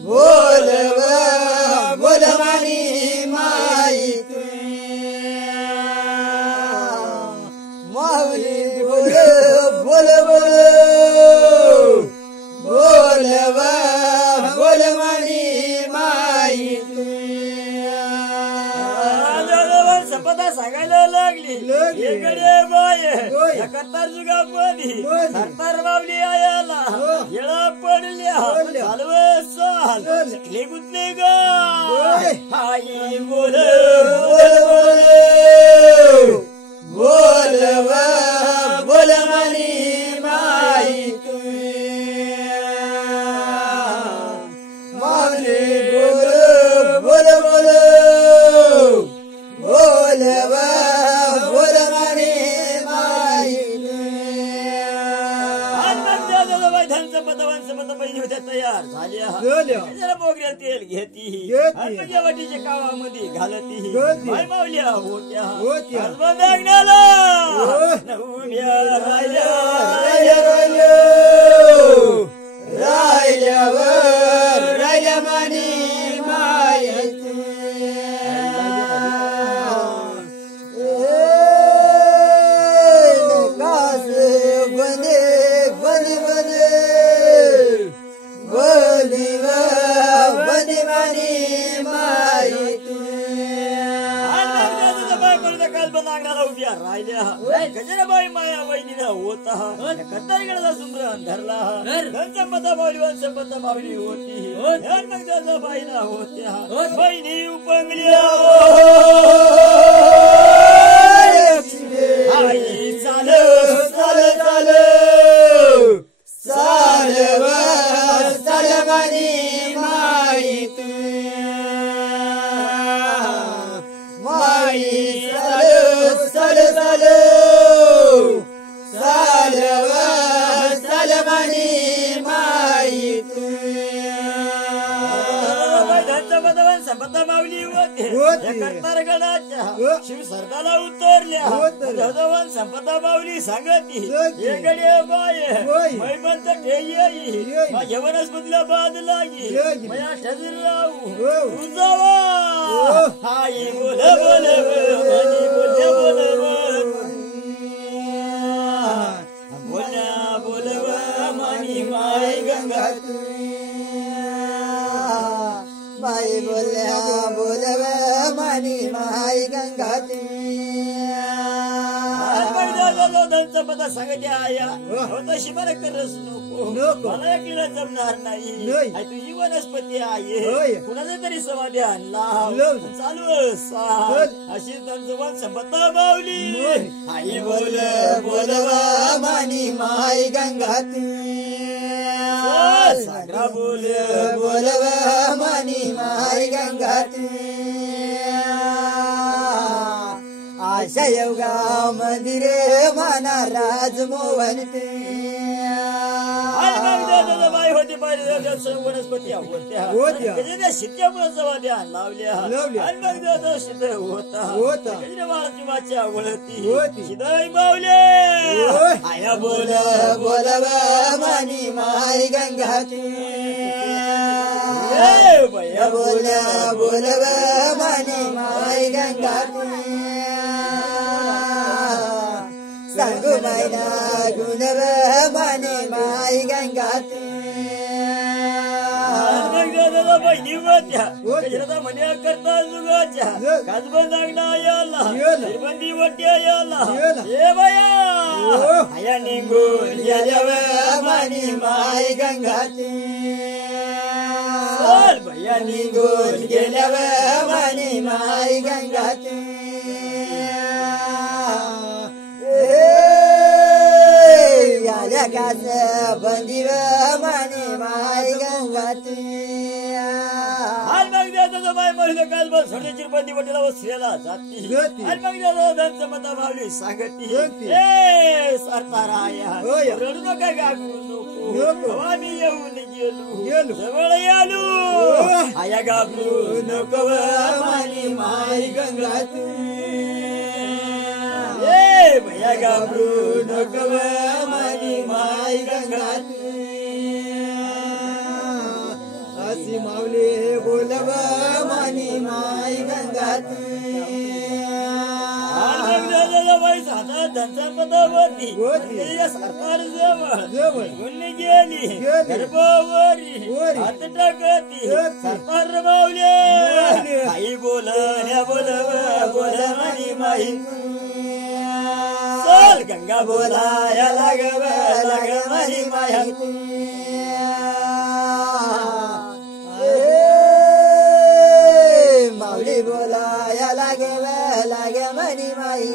बोल बोल मानी माई माऊली बोल बोल बोल बोल बोल मानी माई संपदा सांगायला लागली इकडे बाय कतार जुगामध्ये सरदार माऊली आयाला येळा पडल्या चालव साल शिकले गुतले ग आई बोल बोल बोल मानी माई माऊली बोल बोल बोल बोल बोल मानी माई तयार झाल्या बोगऱ्या तेल घेती आणि वाटीच्या कावामध्ये घालती बाई माऊल्या होत्या बघण्याला राहिल्यावर राहिल्या मानी माय का माझ्या कालबन अंगणाला उभ्या राहिल्या गजराबाई माया वहिनीला होता कट्टाईकडे सुमरण धरला धनसंपदा माऊली वंशंपदा माऊली होती मग बाईना होत्या बहिणी उपंगल्या आई चाल चाल चाल चालव चालवानी माई तू माई चाल चाल चाल चालव चालवानी माई तू संपदा माऊली करतारगडाच्या शिव सरदाला उतरल्या जवळ संपदा माऊली सांगती हे गडे बाय मैबंत ठेई माझ्या वनस्पतीला बाद लागी माझ्या ठजर लावू तू जावा हाई बोल बोल मनी बोल बोल बोल मनी माय गंगा माई बोल्या बोलव मानी माई गंगा धनसंपदा सांगते आया तशी बरं करस नको मला एकलीला जमणार नाही तुझी वनस्पती आहे कुणाचा तरी समाधान लाव चालू अशी धनसंपदा माऊली आई बोल बोलव मानी माई गंगा सागरा बोल बोलव मानी माई गंगा आशा योगा मंदिर माना राजमोहन बाई होती वनस्पती होत्या शित्यामुळे समाध्या लावल्या आणि मग सिद्ध होता बाळाची वाच्या वळती शिदाई मावले आया बोल बोलव मानी माई गंगा भैया बोल बोलव मानी माई गंगा सांगू नायना गुणव मानी माई गंगा बहिणी होत्या म्हण्या करता जुगाच्या काजबंद अंगणा याला निर्बंधी वट्या याला हे बया आया निघून गेल्याव मानी माई गंगा भैया निघून गेल्याव मानी माई गंगा आल्या काच बंदीव मानी माई गंगा कालबन सोन्याची बंदी वटीला वसलेला जाती आणि मग धनसंपदा माऊली सांगती ए सरताराया रडू नका गागू नको आम्ही येऊन गेलो जवळ आलो आया गाबरू नको मानी माई गंगा ए भैया गाबरू नको मानी माई गंगा अशी माऊली बोलव मानी माई गंगा धनसंपदावरती सरकार जवळ गेली गर्भावरी हात टाकती सरकार मावले आई बोलण्या बोलव बोल मानी माई गंगा बोलाया लागव लाग मानी माया माऊली बोलाया लागव लाग मानी माई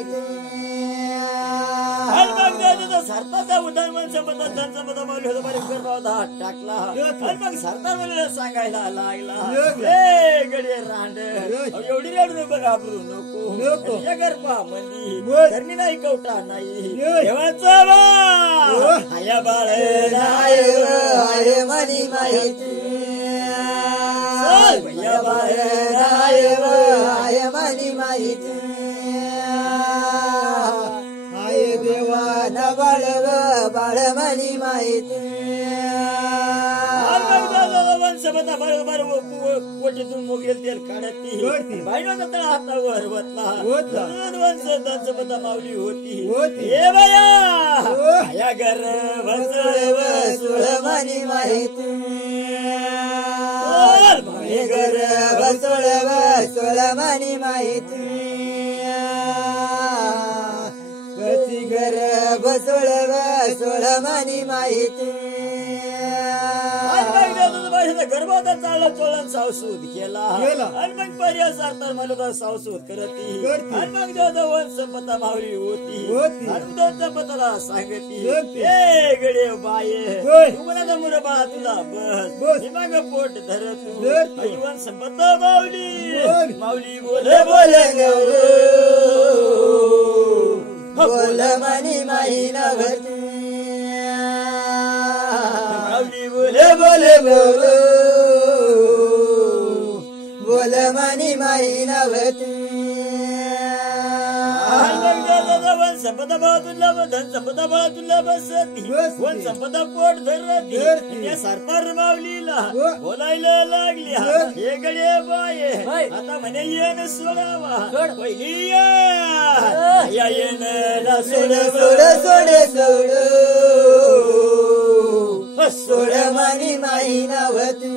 सरताचा उठान वंशंपदा धनसंपदा माऊली होता बरेच गर्भावता हात टाकला आणि मग सरदार मला सांगायला लागला ए गडे रांड एवढी रडू नको घाबरू नको या गर्भामध्ये धरणी नाही कवटा नाही देवाचा बा आया बाळ आय मानी माई भैया बाळ आय मानी माई आय देवा नवळव बाळ मानी माई वंशंपदा बरोबर कोटीतून मोगेल तेल काढती बाईला तळ हातावर वतला वंश धनसंपदा माऊली होती हे बया या गर्भ सुळ मानी माई गर्भ सुळ मानी माई सोळमणी माहिती गर्भात चालला चोळण सावसूद केला आणि मग पर्याय सारता मला तर सावसूद करती आणि मग वन संपता मावली होती आणि दोन संपताला सांगती ए गडे बाये तू कोणाचा मुरा बाळा तुला बस मग पोट धरत वन संपता माऊली माऊली बोले बोले बोलमणी माही नवती माऊली बोले बोले बोलमणी माही नवती संपदा बाळातुल्ला धन संपदा बाळातुल्ला बसती वन संपदा पोट धरती या सरपार माऊलीला बोलायला लागली हे गडे बाये आता म्हणे येण सोडावा पहिली या येण सोड सोड सोड सोड सोडमणी माही नवती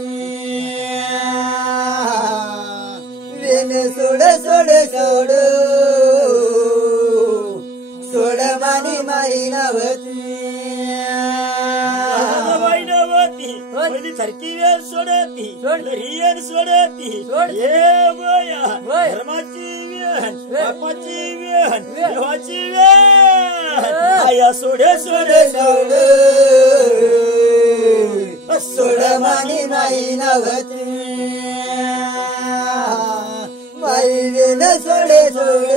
वेन सोड सोड सोड सोडमणी माही नवती पहिली सारखी वेळ सोडती हियन सोडती ये बया धर्माची वेण बापाची वेण देवाची वेण आया सोडे सोडे सोड सोडमणी माही नवती माही वेन सोडे सोड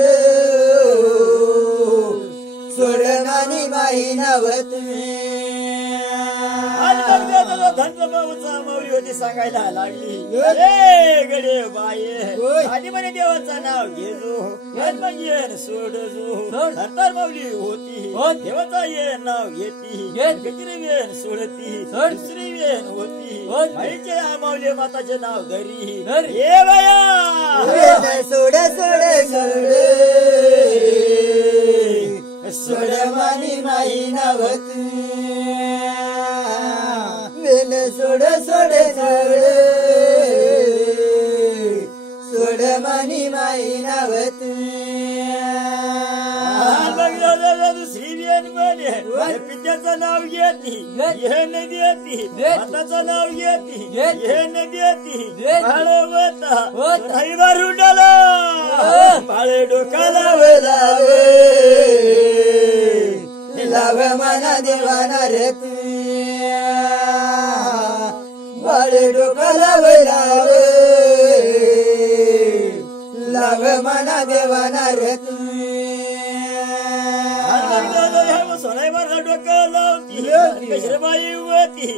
सोडमणी माही नवती माऊली होती सांगायला लागली ए गडे बाये आधी म्हणे देवाचं नाव घेजो मग येन सोडजो नंतर माऊली होती देवाचा येन नाव घेती गजरी वेन सोडती दुसरी वेन होती आईचे माऊली माताचे नाव धरी ए बाया सोड सोड सोड सोडमणी माही नवती वेन सोड सोड सोड सोडमणी माही नवती दुसरी वेन म्हणे पित्याचं नाव घेती हे न देती माताचं नाव घेती हे न देती बाळवता नाही मारुंडाला बाळे डोकाला लाभ मना देवाना रती बाळे डोकाला लाभ मना देवाना रती सोनाई मारला डोकं लावती कशरबाई होती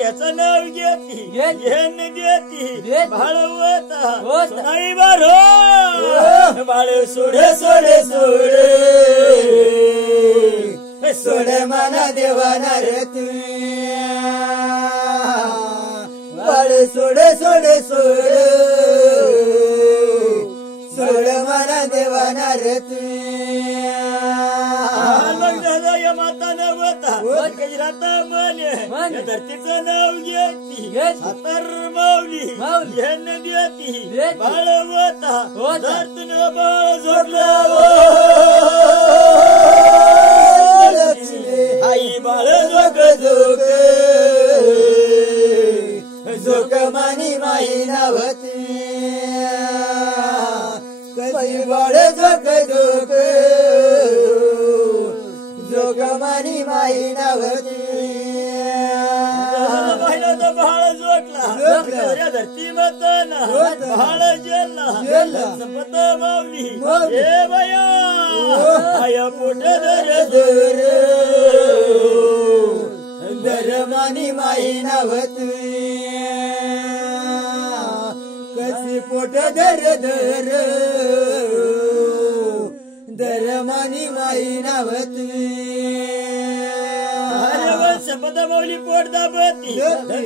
याचं नाव घेती घेन देती भाळवता सोनाई मारो बाळ सोडे सोडे सोडे सोड मना देवाना रती बाळ सोड सोड सोड सोड मना देवाना रती माता नवता गजरात म्हणे धरतीचं नाव घेती सातार माऊली घेन देती बाळवता धरतून बाळ झोपला आई बाळ झोक झोक झोक मणी माही नवती कशी बाळ झोक झोक जोगमणी माही नवती बाळ जोडला धरती मतना बाळ जेलला संपत माऊली हे बया आया पोट धर धरमणी माही नवती कशी पोट धर धरमणी माही नवती संपत माऊली पोट दाबती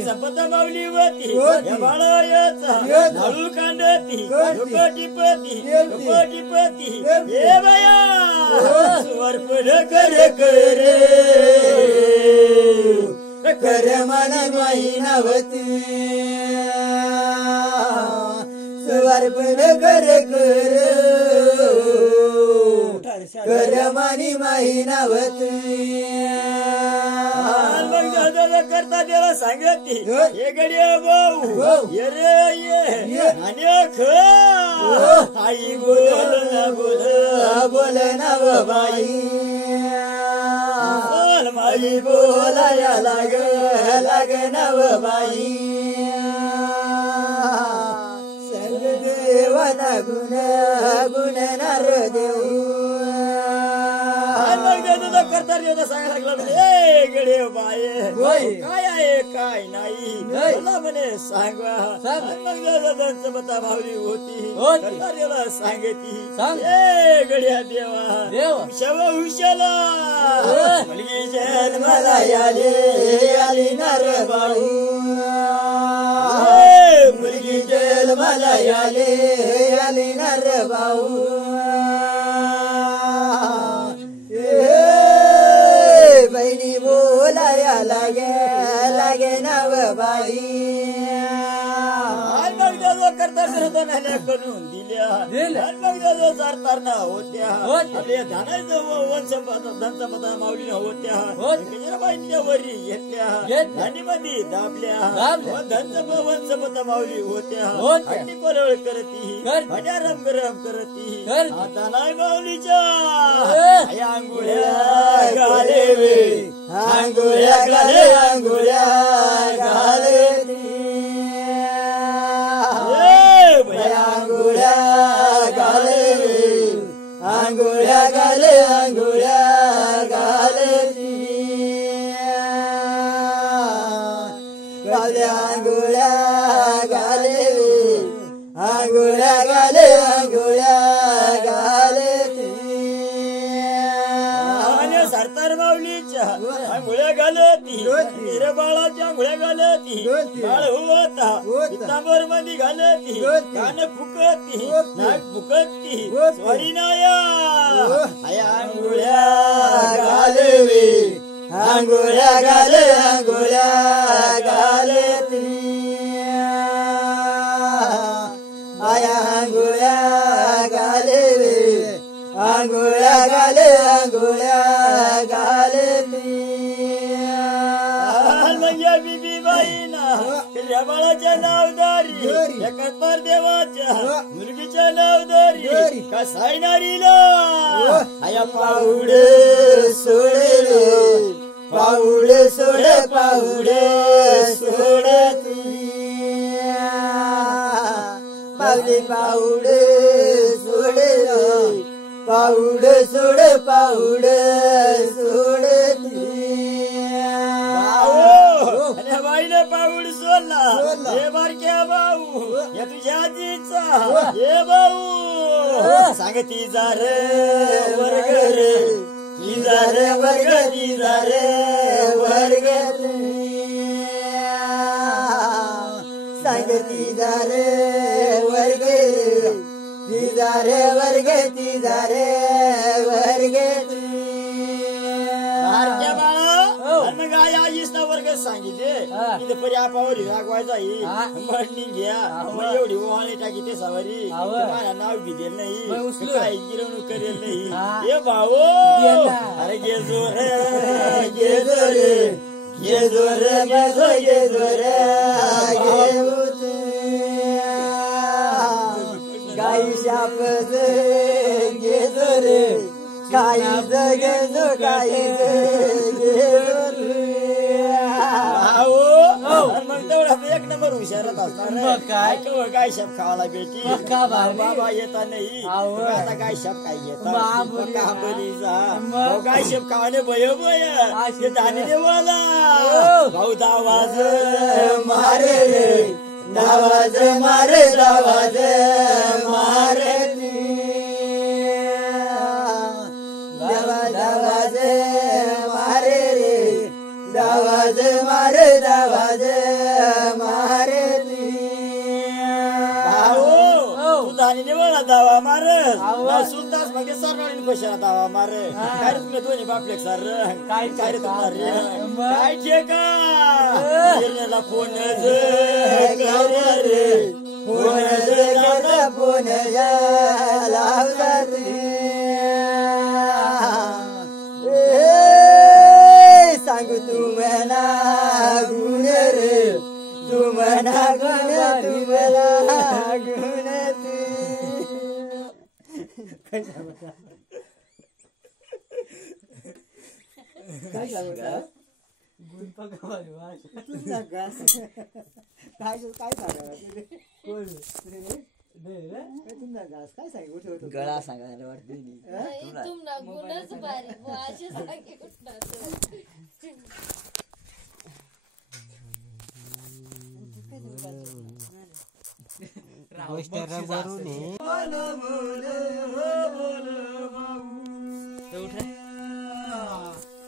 संपत माऊली होती बाळाचा हळू कांडती टिपती हे बया समर्पण कर मणी माही नवती समर्पण कर करमानी माही नावत मग दादा करता त्याला सांगती हे गडिया भाऊ ये रे ये आणि आई बोल ना बोल ना व बाई बोल माई बोलाया लाग ना व बाई सर्व देवाना गुण नार देऊ करता येता सांगायला लागला ए गडे बाये काय आहे काय नाही मला म्हणे सांगा मग दादा बता भावली होती करता सांगती ए गड्या देवा शव हुशाला मुलगी जन्माला आली नार बाळू मुलगी जन्माला आली नार बाळू बहिणी बोलाया लागे नाव बाई करता करून दिल्या मग सरकारना होत्या आपल्या धनसंपदा माऊली होत्या बाईंच्या वरी घेतल्या आणि मध्ये दाबल्या वंशंपदा माऊली होत्या आणि कोरळ करती आणि रम गरम करती आता नाही माऊलीच्या आंघोळ्या घाले आंघोळ्या घाले आंघोळ्या घाले सरदार माऊलीच्या आंघोळ्या घालती बाळाच्या आंघोळ्या घालती बाळ होता पितांबर मध्ये घालती कान फुकती नाक फुकती स्वारी नाया आंघोळ्या घालवी आंघोळ्या घाले आया आंघोळ्या घाले म्हणजे बीबी बाईना त्या बाळाच्या नावदारी एका देवाच्या मुलगीच्या नावदारी का सायनारीला आया पाऊडे सोडले पाऊडे सोडे पावले पाऊडे सोडे बाईला पाऊड सोडला हे बारक्या भाऊ या तुझ्या आजीचा हे भाऊ सांग तिचा रे वर्ग रे तिचा रे वर्ग सांग तिचा रे वर्ग वर्ग सांगितले तिथे परी आपावर रागवायचा म्हणणी घ्या मग एवढी ओहाळी टाकी ते सवारी मला नाव घेतलेलं नाही काही गिरवणूक करेल नाही हे भाऊ अरे गेजो गाई शाप गेजो रे काही गेजो मग तेवढा एक नंबर हुशारच असणार काय गाय शेप खावाला बेटी बाबा येता नाही आता गाय शेप काय घेता गाय शेप खावाने बय धाने देवाला भाऊ दावाज मारे रे दावाज मारे दावाज मारे दावाज मारे रे दावाज मारे धाने बोला दावा मार सुलतास मग सरकारी पैशाला दावा मार काय रे तुम्ही दोन्ही बापले सर काय रे तुम्हाला रे काय ठेका फोन फोन लावतात काय सांगता काय सांगता तुमचा घास काय सांगा कोण तुमचा घास काय सांगितलं गळा सांगायला वाटते तुमना गुणच भारी असे सांगे कुठणार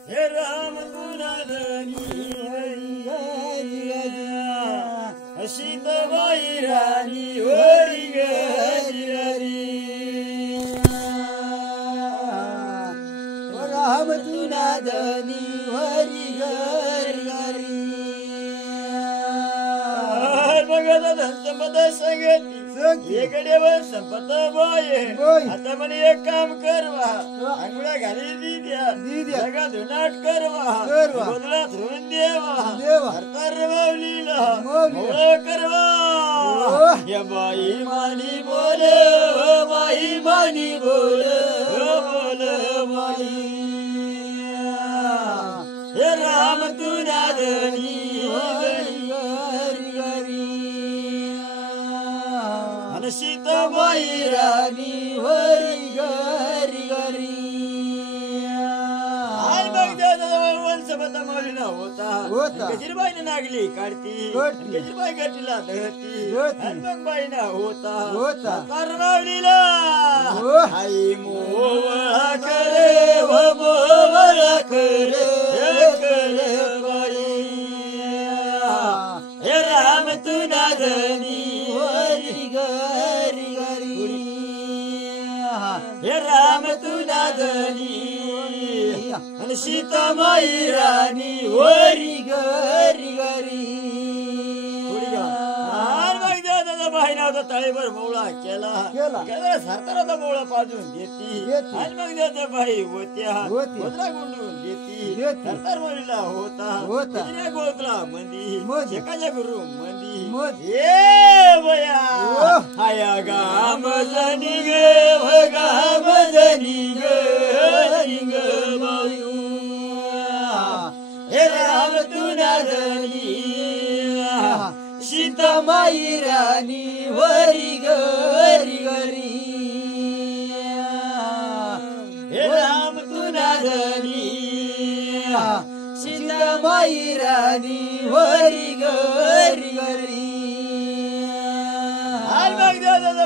हे राम तुनादनी सीताबाई राणी हरी हरी राम तुनादनी हरी हरी संपत संगती एकडेवर संपत बाय आता म्हणे एक काम करवा अंगुळ्या घाली दिद्या जगा धुनाट करवा बदला धुवून देवा हरतार माऊलीला मोळ करवा या बाई मानी बोल बाई मानी बोल बोल बाई हे राम तुनादनी सीताबाई राणी हरी हरी हरी वंशपता माऊलीला होता गजीरबाईने नागली काढती गजीरबाई गटीला धरती आणि मग बाईना होता माऊलीला आई मोवळा करे व मोवळा करे बाई हे राम तुनादनी हे राम तुनादनी आणि सीतामाई राणी हरी हरी हरी बाईना होता तळेभर मोवळा केला सरकाराचा मोवळा पाजून घेती आणि मग त्याचा बाई होत्या गोदला गुंडून घेती सरकार मुलीला होता गोदला मंदी एकाच्या गुरु मंदी ये बया हाया गाम जनी गे भगाम जनी ग बायू हे राम तुनादनी सीतामाई राणी हरी हरी हरी हे राम तुनादनी सीतामाई राणी हरी हरी हरी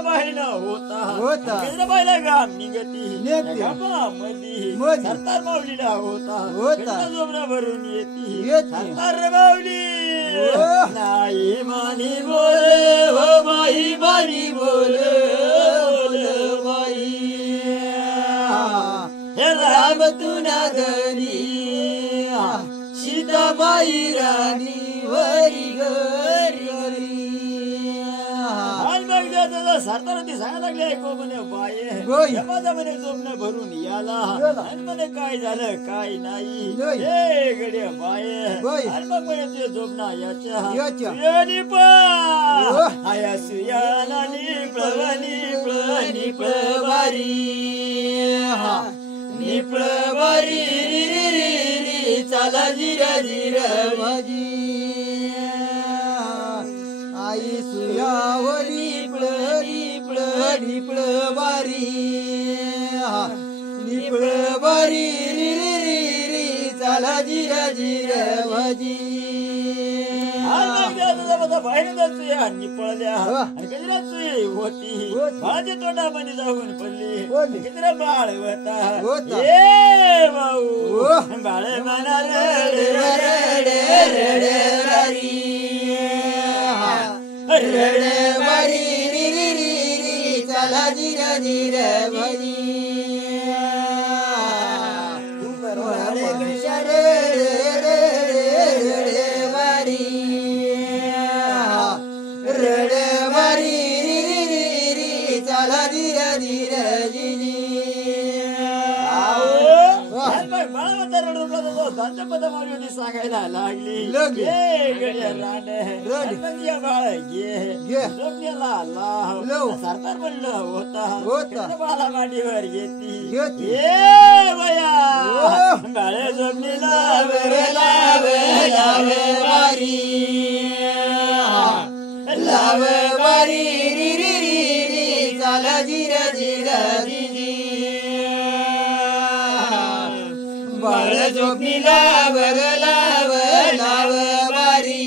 बाईना होता बाईला गाम निघती सरकार माऊलीला होता जोमना भरून येती सरकार माऊली नाही मानी बोले हो बाई मानी बोले बाई हे राम तुनादनी सीताबाई राणी हरी हरी हरी सरदार ती सांगायला लागले ऐको म्हणे बाये माझा म्हणे जोमनं भरून याला आणि म्हणे काय झालं काय नाही हे गड्या बाये आणि मग म्हणे ते जोमना याच्या आया सुयाना निपळवारी निपळवारी चला जिरा जिरा माझी आई सुयावरी निपळवारी निपळवारी चला जिरा जिरा भाजी बाहेर जातोय निपळल्या आणि गजरात होती माझ्या तोंडामध्ये जाऊन पडली गजरा बाळ होता ए भाऊ बाळ म्हणा रडे वारी चला जिरा जिरा भाजी म्हणता रडू त्यांच्या पदामावली सांगायला लागली लागली. ए गड्या रांडे बाळ घे झोपण्याला लाव सरदार म्हणलं होता बाळा मांडीवर घेती ए बया बाळे झोपणीला लाव बारी लाव बारी री री री री चाला जिर जिर जिजी बाळ झोपणीला लाव लाव बारी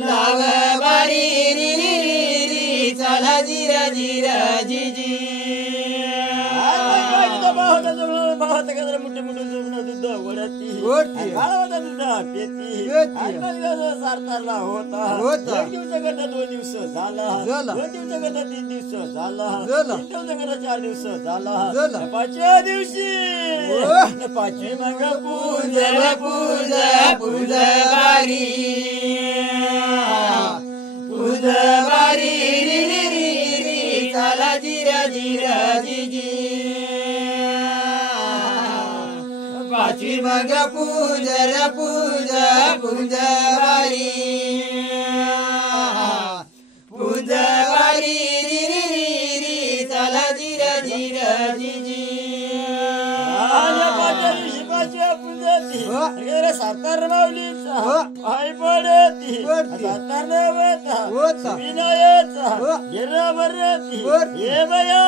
लाव बारी री री री री चाला जिर जिर जिजी मोठे मोठे दूध ओढती ओढती. गाळावाचा दूध पेती सारतारला होता एक दिवस करता 2 दिवस झाला 2 दिवस करता 3 दिवस झाला 3 दिवस करता 4 दिवस झाला 5व्या दिवशी 5वी मग पूज बारी री री री री चाला जिर जिर जिजी 5वी मग पूज बारी री री री री चाला जिर जिर जिजी सातार माऊलीचा पाय पडती सातार नव्हता विनयाचा गिरा भरती हे बया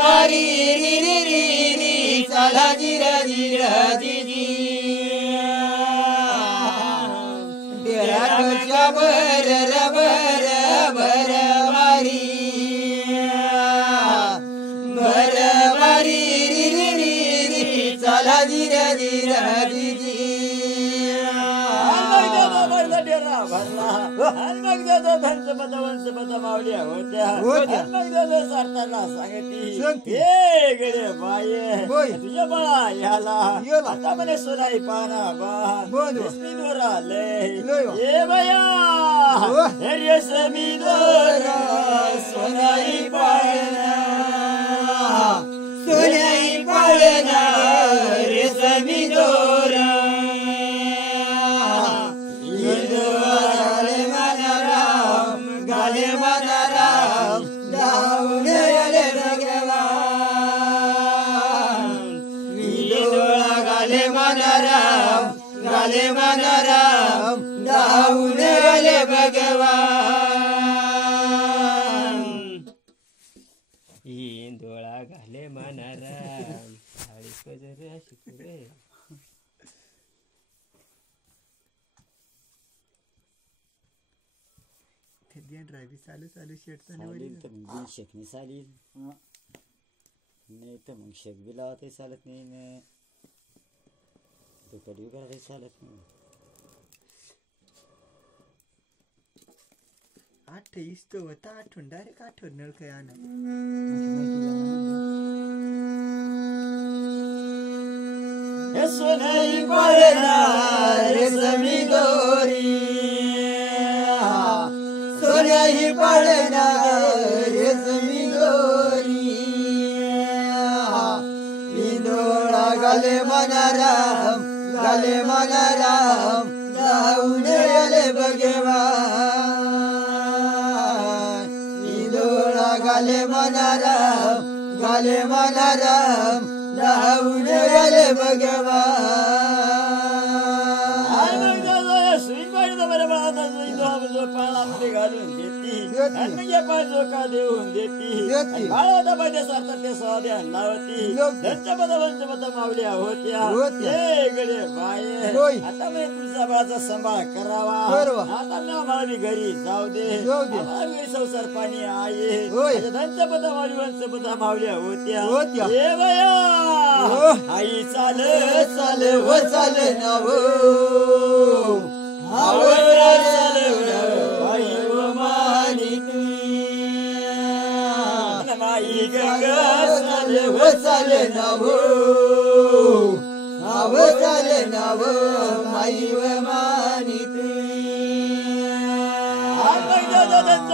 बारी री री री री चाला जिर जिर जिजी डेराच्या बर बारी री री री री चाला जिर जिर जिजी डेरा भरला वंशपदा मावल्या होत्या सारताना सांगती हे गडे बाये तुझ्या बाळा याला आता म्हणे सोनाई पाना बासमी दोरा लय हे बया रेशमी दोरा सोनाई पाळणा सोनाई पाळणा रेशमी दोरा गाले मनाराम जाऊन आले भगवान विडोळा गाले मनाराम जाऊन आले भगवान इंदोळा घाले मनाराम शिकले ड्रायव्हिंग चालू शेकणी चालील नाही तर मग शेक बी लावताही चालत नाही दुपारी बी करायला चालत नाही 28 तो होता 8 डायरेक्ट 8 नळ काय आण सोनाई पाळणा रेशमी दोरी सोनाई पाळणा रेशमी दोरी इंदोळा गाले मनाराम जाऊन आले भगवान इंदोळा गाले मनाराम जाऊन आले भगवान घालून देती पायजोका देऊन देती बाळावता पाहिजे सारतात ते स्वाद्या लावती त्यांच्या पदा मावल्या होत्या गडे बाये आता मी तुझा बाळाचा सांभाळ करावा आता मला बी घरी जाऊ दे संसार पाणी आहे त्यांच्या पदा मावली वंशपदा मावल्या होत्या हे बया आई चाल नाव माई गंगा चाले नाव माई व मानित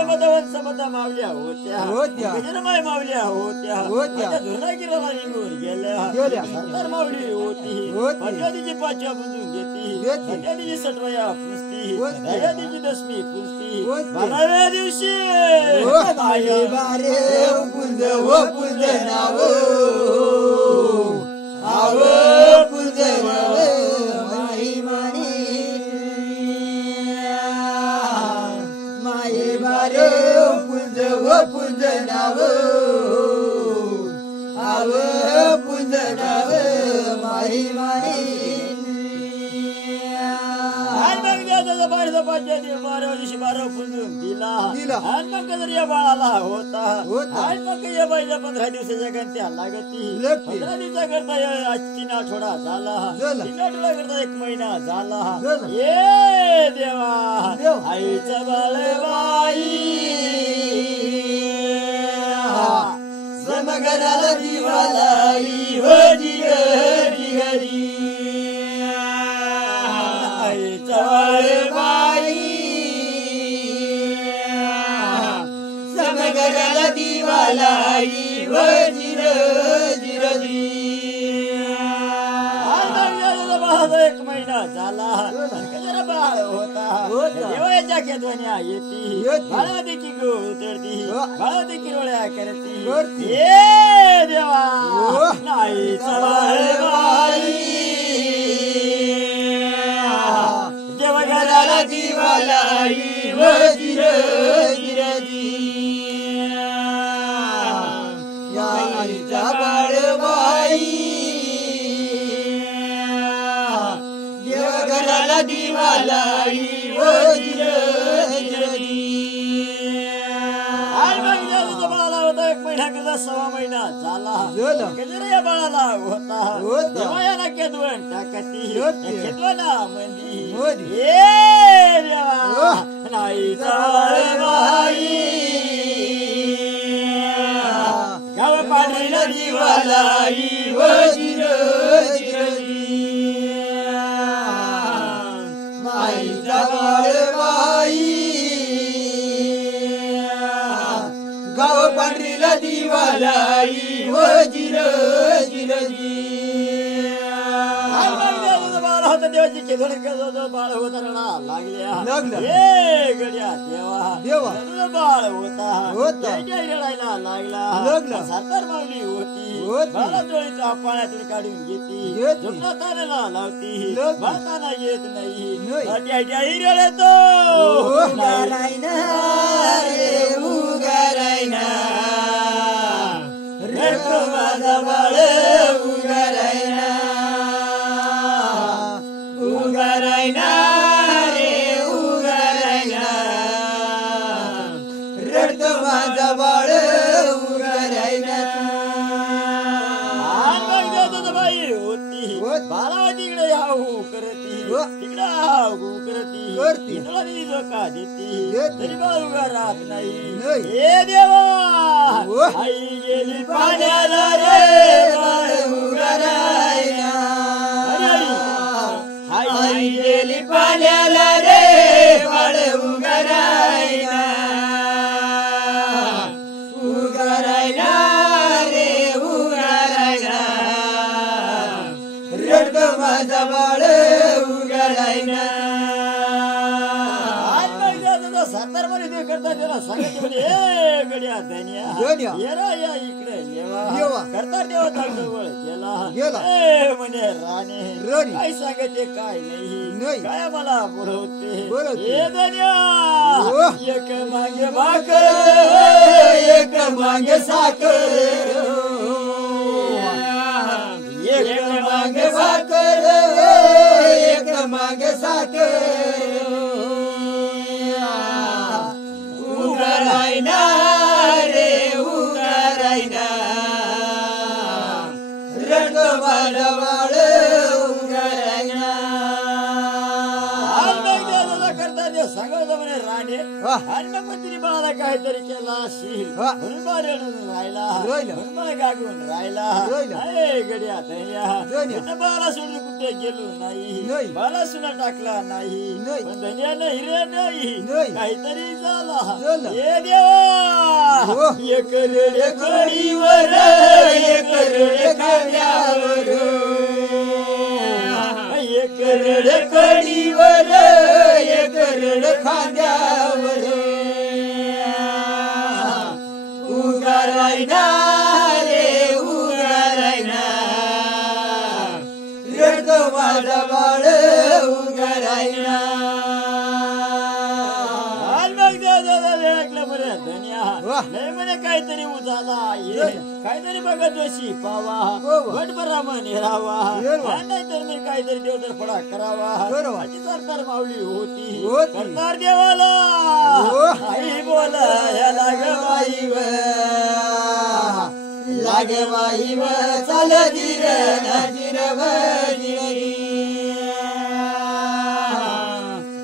समता समता मावल्या होत्या होत्या. गजरमाय मावल्या होत्या होत्या. माझ्या धुर्रागिराला निघून गेल्या गेल्या. सरदार मावली होती होती. पंजाबीची पाच्या बुजून घेती घेती. पंजाबीची सटवया पुसती होती. दयादीची दशमी पुसती होती. 12व्या दिवशी बारे बारे पुंज व पुंज नाव आव पुंज नाव माई माणी माये बारे पुंज व पुंज नाव आव पुंज नाव माई माणी दिला. आणि मग जर या बाळाला होता होता. आणि मग या बाईला 15 दिवसाच्या गणत्या लागती लागती. 15 दिवसा करता आज 3 आठवडा झाला झाला. 3 आठवडा करता 1 महिना झाला झाला. ये देवा देव. आईचा बाळबाई समगराला दिवालाई हो जिगरी हरी आईचा बाळबाई समगराला दिवालाई हो जिरजी एक महिना झाला जरा बाळ होता देवाच्या केदवण्या येती बाळावती की गो उतरती बाळावती की रोळ्या करती ये देवा नाही बाळबाई देवघराला दिवालाई हो जिरजी आईचा बाळबाई देवघराला दिवालाई हो जिरजी बाळाला होता 1 महिना करता 6 महिना झाला झाला. गजर या बाळाला होता होता. देवायाला केदवण टाकती होती. केदवना मंदी होती. ये देवा नाही बाळबाई गाव पाडीला दिवालाई हो जिरजी आईचा बाळबाई गाव पांढरीला दिवालाई हो जिरजी बाळ होता देवाची केदवण बाळ होता रडा लागल्या लागल्या. ये गड्या देवा देवा. तुझं बाळ होता होता. त्याच्या रडायला लागला लागला. सरदार मावली होती होती. बाळा डोळीचा पाण्यातून काढून घेती घेती. झोपला तारेला लावती लावती. बाळताना येत नाही नाही. त्याच्याही रडतो उगारायना रे उगारायना रडतो माझा बाळ उगारायना उगारायना रे उगारायना रडतो माझा बाळ उगारायना बाई होती होती. बाळा तिकडे हाऊ करती हो. तिकडे हाऊ करती करती. इतळी धोका देती देती. तरी बाळ उभा राहत नाही नाही. हे देवा हो. आई गेली पाण्याला रे बाळ उगारायना आई गेली पाण्याला रे बाळ उगारायना उगारायना रे उगारायना रडतो माझा बाळ उगारायना सरदार मध्ये करता त्याला सांगत म्हणे ए गड्या धन्या धन्या. येरा या इकडे येवा येवा. करता देवता जवळ गेला गेला. ए म्हणे राणे राणी. काय सांगते काय नाही नाही. काय मला बोलवते बोलवते. ए धन्या हो. एक मागे भाकर एक मागे साखर एक मागे साखर एक मागे साखर उगारायना रे उगारायना रडतो माझा बाळ उगारायना करता सांगत म्हणे राणे आणि मग तिने बाळाला काहीतरी केला असेल म्हणून बाळ रडून राहिला म्हणून मला गागून राहिला गड्या धन्या बाळाला सोडून कुठे गेलो नाही बाळा सुना टाकला नाही पण धन्या नाही रे नाही काहीतरी झाला हे देवा एक रडे कळीवर एक रडे खांद्यावर एक रड कळीवर एक रड खांद्यावर उगा रायना रे उगा रायना रडतो माझा बाळ उगा रायना म्हणे काहीतरी उजाला ये काहीतरी बघत जोशी पावा वटभरा म्हणे रावा नाहीतर मी काहीतरी देवतर फडा करावा अशी सरकार माऊली होती सरकार देवाला आई बोला या लागवाईव लागवाईव चाल धीर जिरव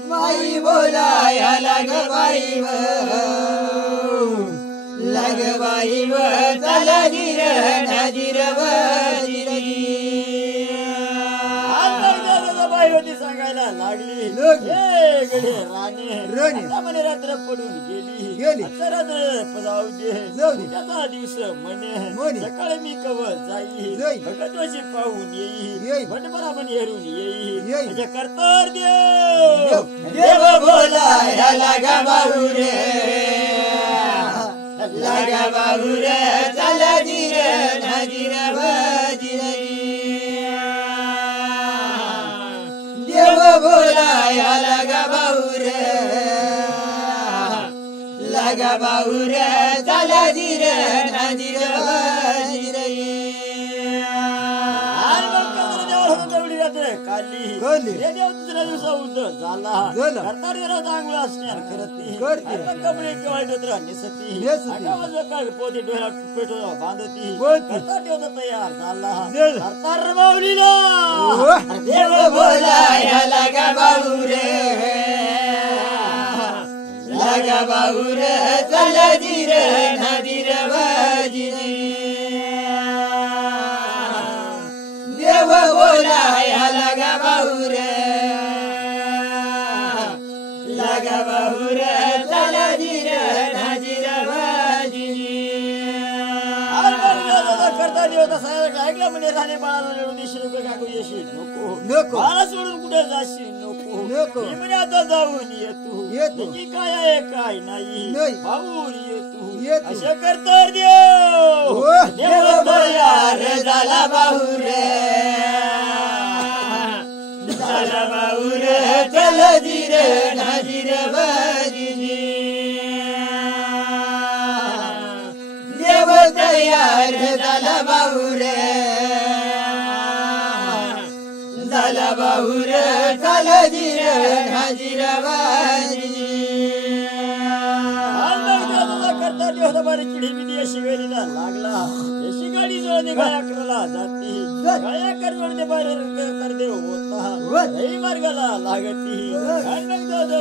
माई बोला या लागवाईव लगवाईव चल जिर जिरव बाई होती सांगायला लागली राणे म्हणे रात्र पडून गेली रात्र जाऊ दे त्याचा दिवस म्हणे सकाळी मी कवर जाई भगतवाशी पाहून येई भटभरा म्हणे हेरून येई करतर देव देव बोला लागा भाऊ रे लागा बाबू रे चल जिर जिरव देव बोलाया लागा बाबू रे लागा बाबू रे चल जिर जिरव काली देव दुसऱ्या दिवसा उद्ध झाला करता चांगलं असणार खरं कपडे ठेवायचं निसती काळ पोती डोळ्यात पेट बांधती करता ठेवता तयार झाला करता माऊलीला देव बोलाया लागा बाबू रे लागा बाबू रे चल जिर जिरव देव बोलाया लागा बाबू रे लागा बाबू रे चल जिर जिरव करता देवता ऐकलं म्हणे राणे बाळाला रडून देशील काकू येशील नको नको बाळा सोडून कुठे जाशील नको नको म्हणे आता जाऊन येतो काय आहे काय नाही भाऊन येतो अशा करता देव देव तयार झाला भाऊ रे झाला भाऊ रे चल जिर जिरव देव तयार झाला भाऊ रे झाला भाऊ रे चल जिर जिरव करता देव बारी चिडी बिडी अशी गाडीला लागला अशी गाडी जोडली गाया करायला जाती गाया करवडते बाहेर कर देव होता नाही मार्गाला लागती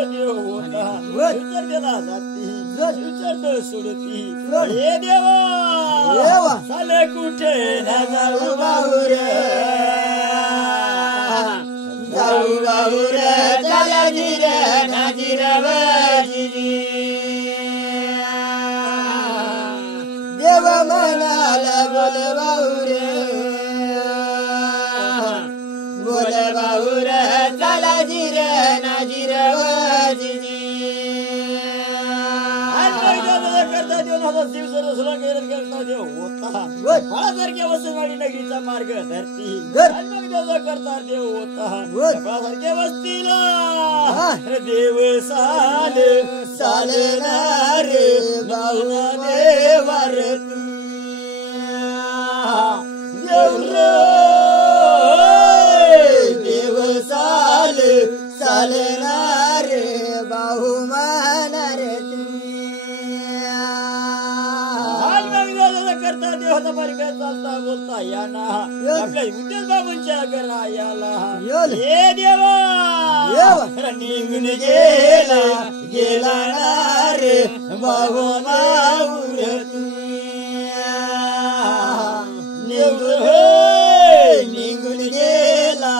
देव होता विचार देला जाती विचार सोडती हे देवा चाले कुठे ना जाऊ भाऊ रे जाऊ भाऊ रे चला जिर जिरव देव म्हणाला बोल भाऊ रे बोल भाऊ रे चला जिर जिरव करता देव जीव सर्वसला करता देव होता फळासारख्या वसुवाडी नगरीचा मार्ग धरती करता देव होता फळासारख्या वस्तीला देव साल सालनार भाऊ देवार देव साल सालनार बाहू मानार करता देवाचा मार्ग चालता बोलता या ना आपल्या उद्देश बाबूंच्या घरा याला हे देवा निघून गेला गेला ना रे भाऊ निघून गेला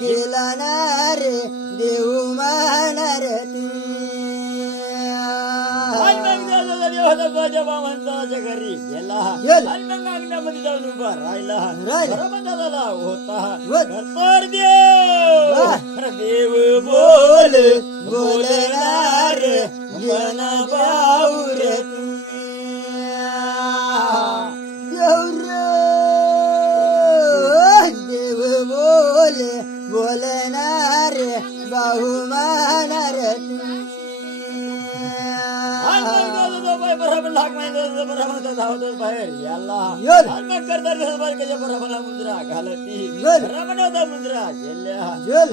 गेला ना रे देऊ मानार देवाच्या घरी गेला आणि मग अंगणामध्ये जाऊन उभा राहिला दादाला होता तर देव बोल बोलणार मना बाऊर देव बोल बोलणार बाहू मानार बाहेर याला बरोबर मुद्रा घालती रमणा मुद्रा गेल्या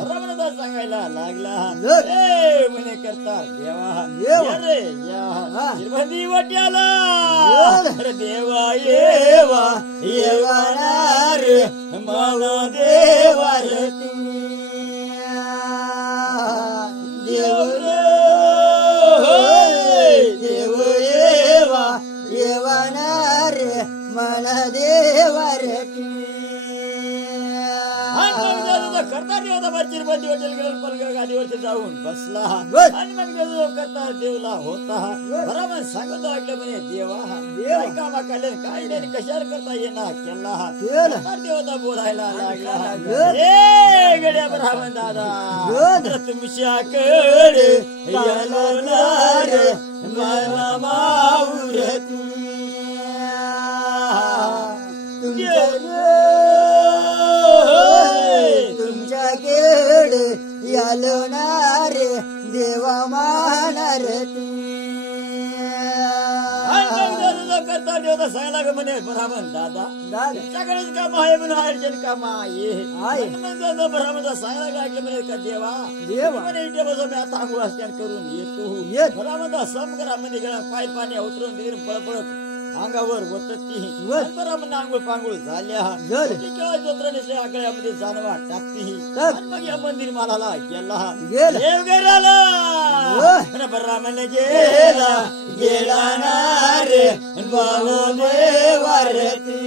रमणा सांगायला लागला म्हणे करता देवा रे या वाट्याला देवा येवा येवानार मला देवार येवानार मला देवार करता देवता चिरबंदी हॉटेल गेला पलगा गाडीवरती जाऊन बसला आणि मग करता देवला होता बरोबर सांगतो ऐकलं म्हणे देवा कामा काढले काय नाही कशावर करता येणार केला देवता बोलायला लागला ए गड्या बरोबर दादा तुमच्याकडे येणार मला माऊर तुमच्याकडे यालो नार देवा मानार करता देवता सांगायला म्हणे बरोबर दादा तुमच्याकडेच काम आहे म्हणून अर्जंट काम आहे बरोबर सांगायला ऐकलं म्हणे का देवा म्हणे इथे बस मी आता आंघोळ स्टँड करून येतो बरोबर सम करा म्हणे पाय पाणी उतरून तिकडे पळपळत अंगावर होती बरोबर आंघोळ पांघोळ झाल्या केव्हा जोत्राने आगळ्यामध्ये जानवा टाकती मग या मंदिर मालाला गेला देव गेला बरामन गेला गेला ना रे बाबा देवारती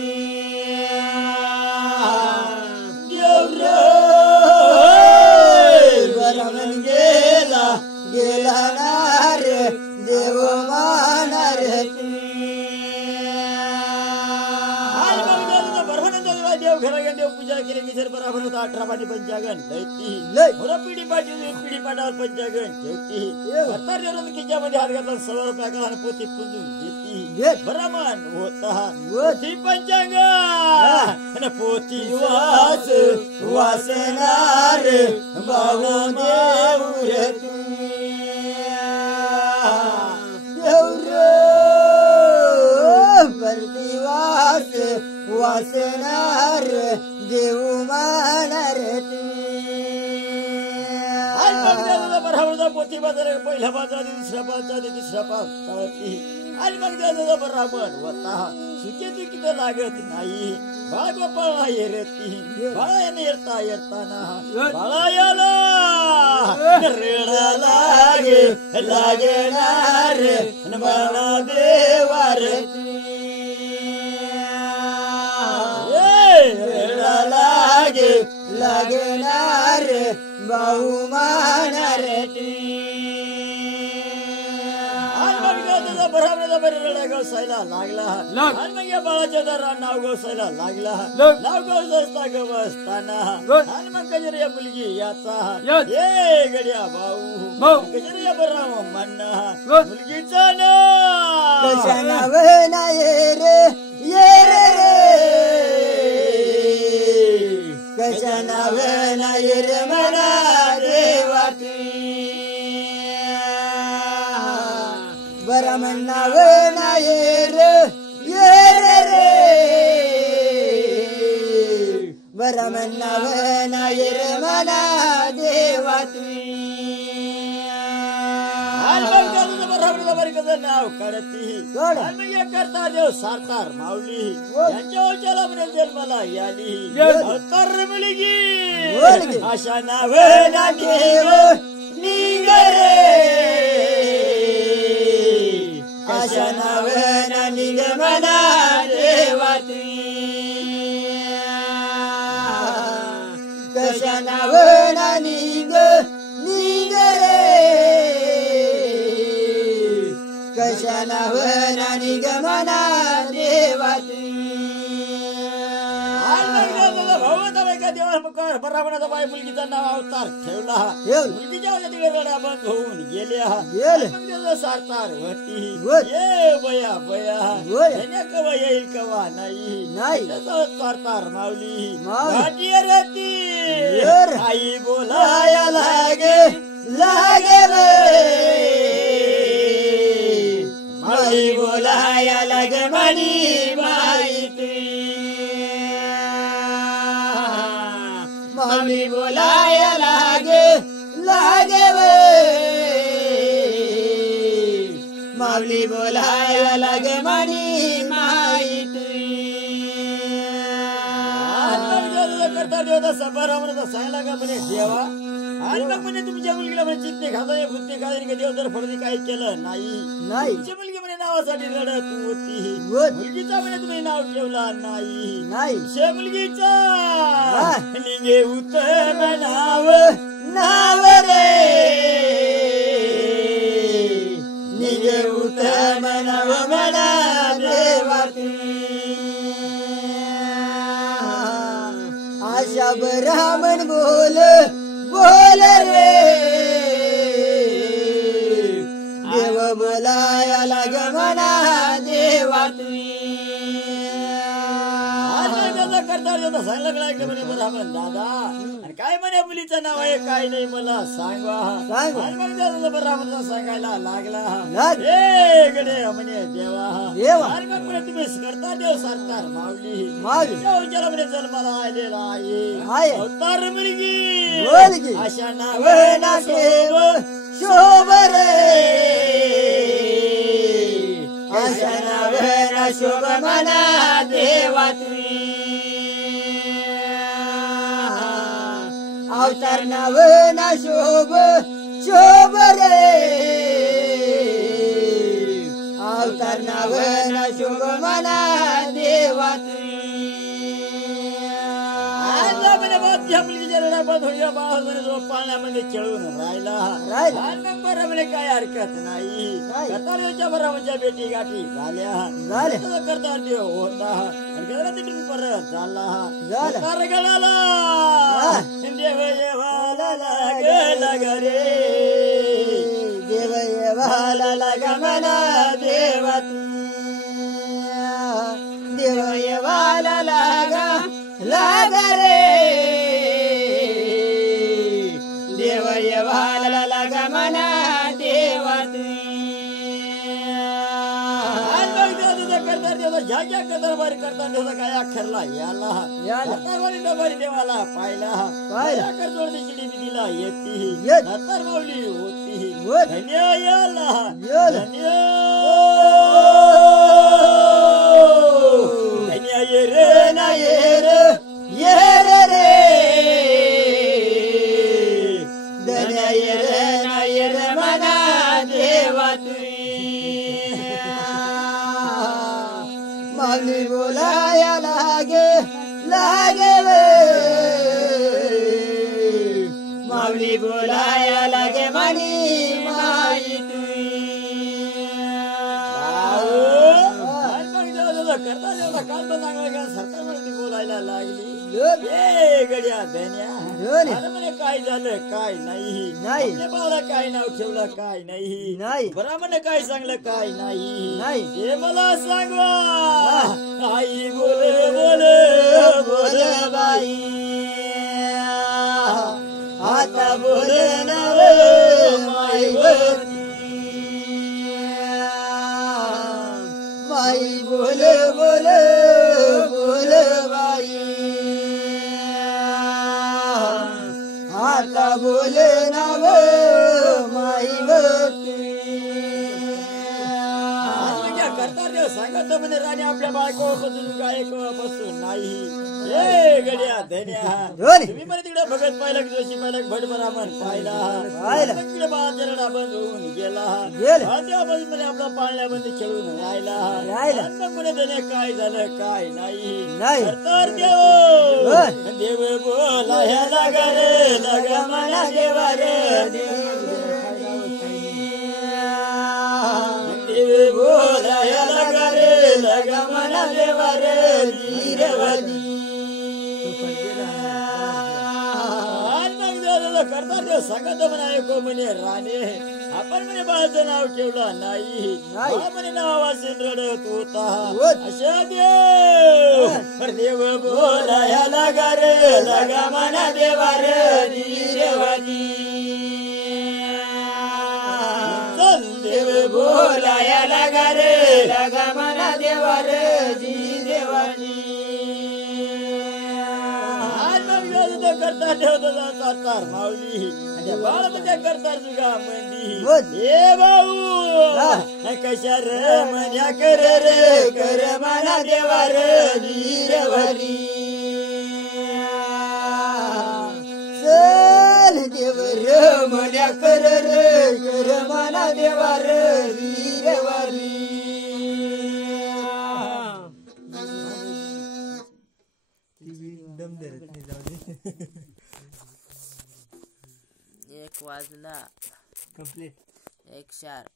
बरामन गेला गेला ना रे देव मानारती देव घरा देव पूजा केली की जर बरोबर होता 18 पाटी पंचागण पिढी पाटावर पंचागण ठेवती खिच्यामध्ये हात घातला 100 रुपया करा आणि पोथी पुंजून देती बरामान होता पोथी पंचांग पोथी वास वासनार बाबा प्रतिवास वासनार देऊ मानार पोथी बाजार पहिल्या बाजार दुसऱ्या बाजार तिसऱ्या पाच आणि मग त्याचा बराबर होता सुके चुकी तर लागत नाही बाळा गोपाळ नाही रेती बाळा याने येता येताना बाळा याला रेडा लागे लागणार बाळा देवारती रेडा लागे लागणार बाहू मानारती बरोबर रडा गवसायला लागला आणि मग या बाळाच्या दरा नाव गवसायला लागला नाव गवसता गवसताना आणि मग कजर या मुलगी याचा हे गड्या भाऊ कजर या बरा म्हणणा मुलगीचा नाव कशा नाव नाही रे ये रे कशा नाव नाही रे मना देवाती बरा नाव नाही रे ये रे बरा नाव नाही रे मना देवाती नाव काढती करता देव सारतार माऊली यांच्या ओळच्याला म्हणे जन्माला याली तर मुलगी अशा नावना ठेव निगरे अशा नावना निग मना देवा कशा नावना निगरे कशा नावना निगमना देवा बराबराचा बाय मुलगीचं नाव अवतार ठेवला मुलगीच्या वेगळा बंद होऊन गेल्या सारतार वरती ये बया बया कवा येईल कवा नाही सारतार माऊली रती आई बोलाया लागे माई बोलाया लागे मणी माई मामी बोलाया लागे वे मावली बोलाया लागे मनी माई करता देवता सभारामचा सांगला का म्हणे देवा आणि मग म्हणे तुमच्या मुलगीला म्हणे चित्ते खाताय भुत्ते खाताय का देव जर फडदी काही केलं नाही तुमच्या मुलगी म्हणे नावासाठी लढत होती मुलगीचा म्हणे तुम्ही नाव ठेवला नाही मुलगीचा निघे उत्तम नाव रे निघे उत्तम नाव म्हणा देवा आशा ब्राह्मण बोल रे देव बोलाया लाग म्हणा देवा करता सांगितलं म्हणे ब्राह्मण दादा आणि काय म्हणे मुलीचं नाव आहे काय नाही मला सांगा ब्राह्मणचा सांगायला लागला हे गडे म्हणे देवा आणि मग म्हणे तुम्ही करता देव सारतार माऊली विचारा म्हणे जन्माला आलेला आहे अवतार मुलगी अशा नाव शोभ रे अशा नाव शोभ म्हणा देवा अवतार नाव ना शोभ रे अवतार नाव ना शोभ म्हणा देवा पाण्यामध्ये खेळून राहिला म्हणे काय हरकत नाही कर्तारच्या बराबरच्या बेटी गाठी झाल्या करता देव होता तिथून परत झाला गळाला देव येवाला लागला रे देव येवाला लागा म्हणा देवा देव येवाला लागा रे देव येवाला लागा म्हणा देवा ज्या कदरबारी करता देवता काय अक्षरला याला देवाला पाहिला जोडीची दिला येती माऊली होती धन्य याला धन्य ये रे ना ये रे धन्य ये रे म्हणा देवा माऊली बोलाया लागे वे माऊली बोलाया लागे मनी माई करता देवला काल पण चांगला सरकारमध्ये बोलायला लागली गड्या धन्या म्हणे काय झालं काय नाही बाळा काय नाव ठेवलं काय नाही बरा म्हणे काय सांगलं काय नाही हे मला सांगवा आई बोल बाई आता बोल नाव माई माई बोल बाई आता बोल नाव माई करता देव सांगत म्हणे राणी आपल्या बायकोपासून गायकोपासून नाही ए गड्या धन्या दोन. तुम्ही पण तिकडे भगत पाहिला जोशी पाहिला भट ब्राह्मण पाहिला तिकडे बाजरडा बंद होऊन गेला तेव्हापासून म्हणे आपला पाळण्यामध्ये खेळून राहिला आणि मग म्हणे धन्या काय झालं काय नाही तर देव बोला ह्याला गरे लगा मना देवा रे देव बोला ह्याला गरे लगा मना देवा रे धीरवती करता देव सांगत म्हणा ऐको म्हणे राणे आपण म्हणे बाळाचं नाव ठेवलं नाही म्हणे नावासून रडत होता अशा देव बोला ह्याला रे लगा मना देवा रे धीरवती चल देव बोला ह्याला रे लगा मना देवा रे धीरवती करता ठेवतो तार माऊली बाळ म्हणजे करता तुझा मंदी हे भाऊ कशा र मन्या कर रे कर मना देवा रे धीरवती चल देव र मन्या कर रे कर मना देवा रे धीरवती एक वाजला कंप्लीट 1 4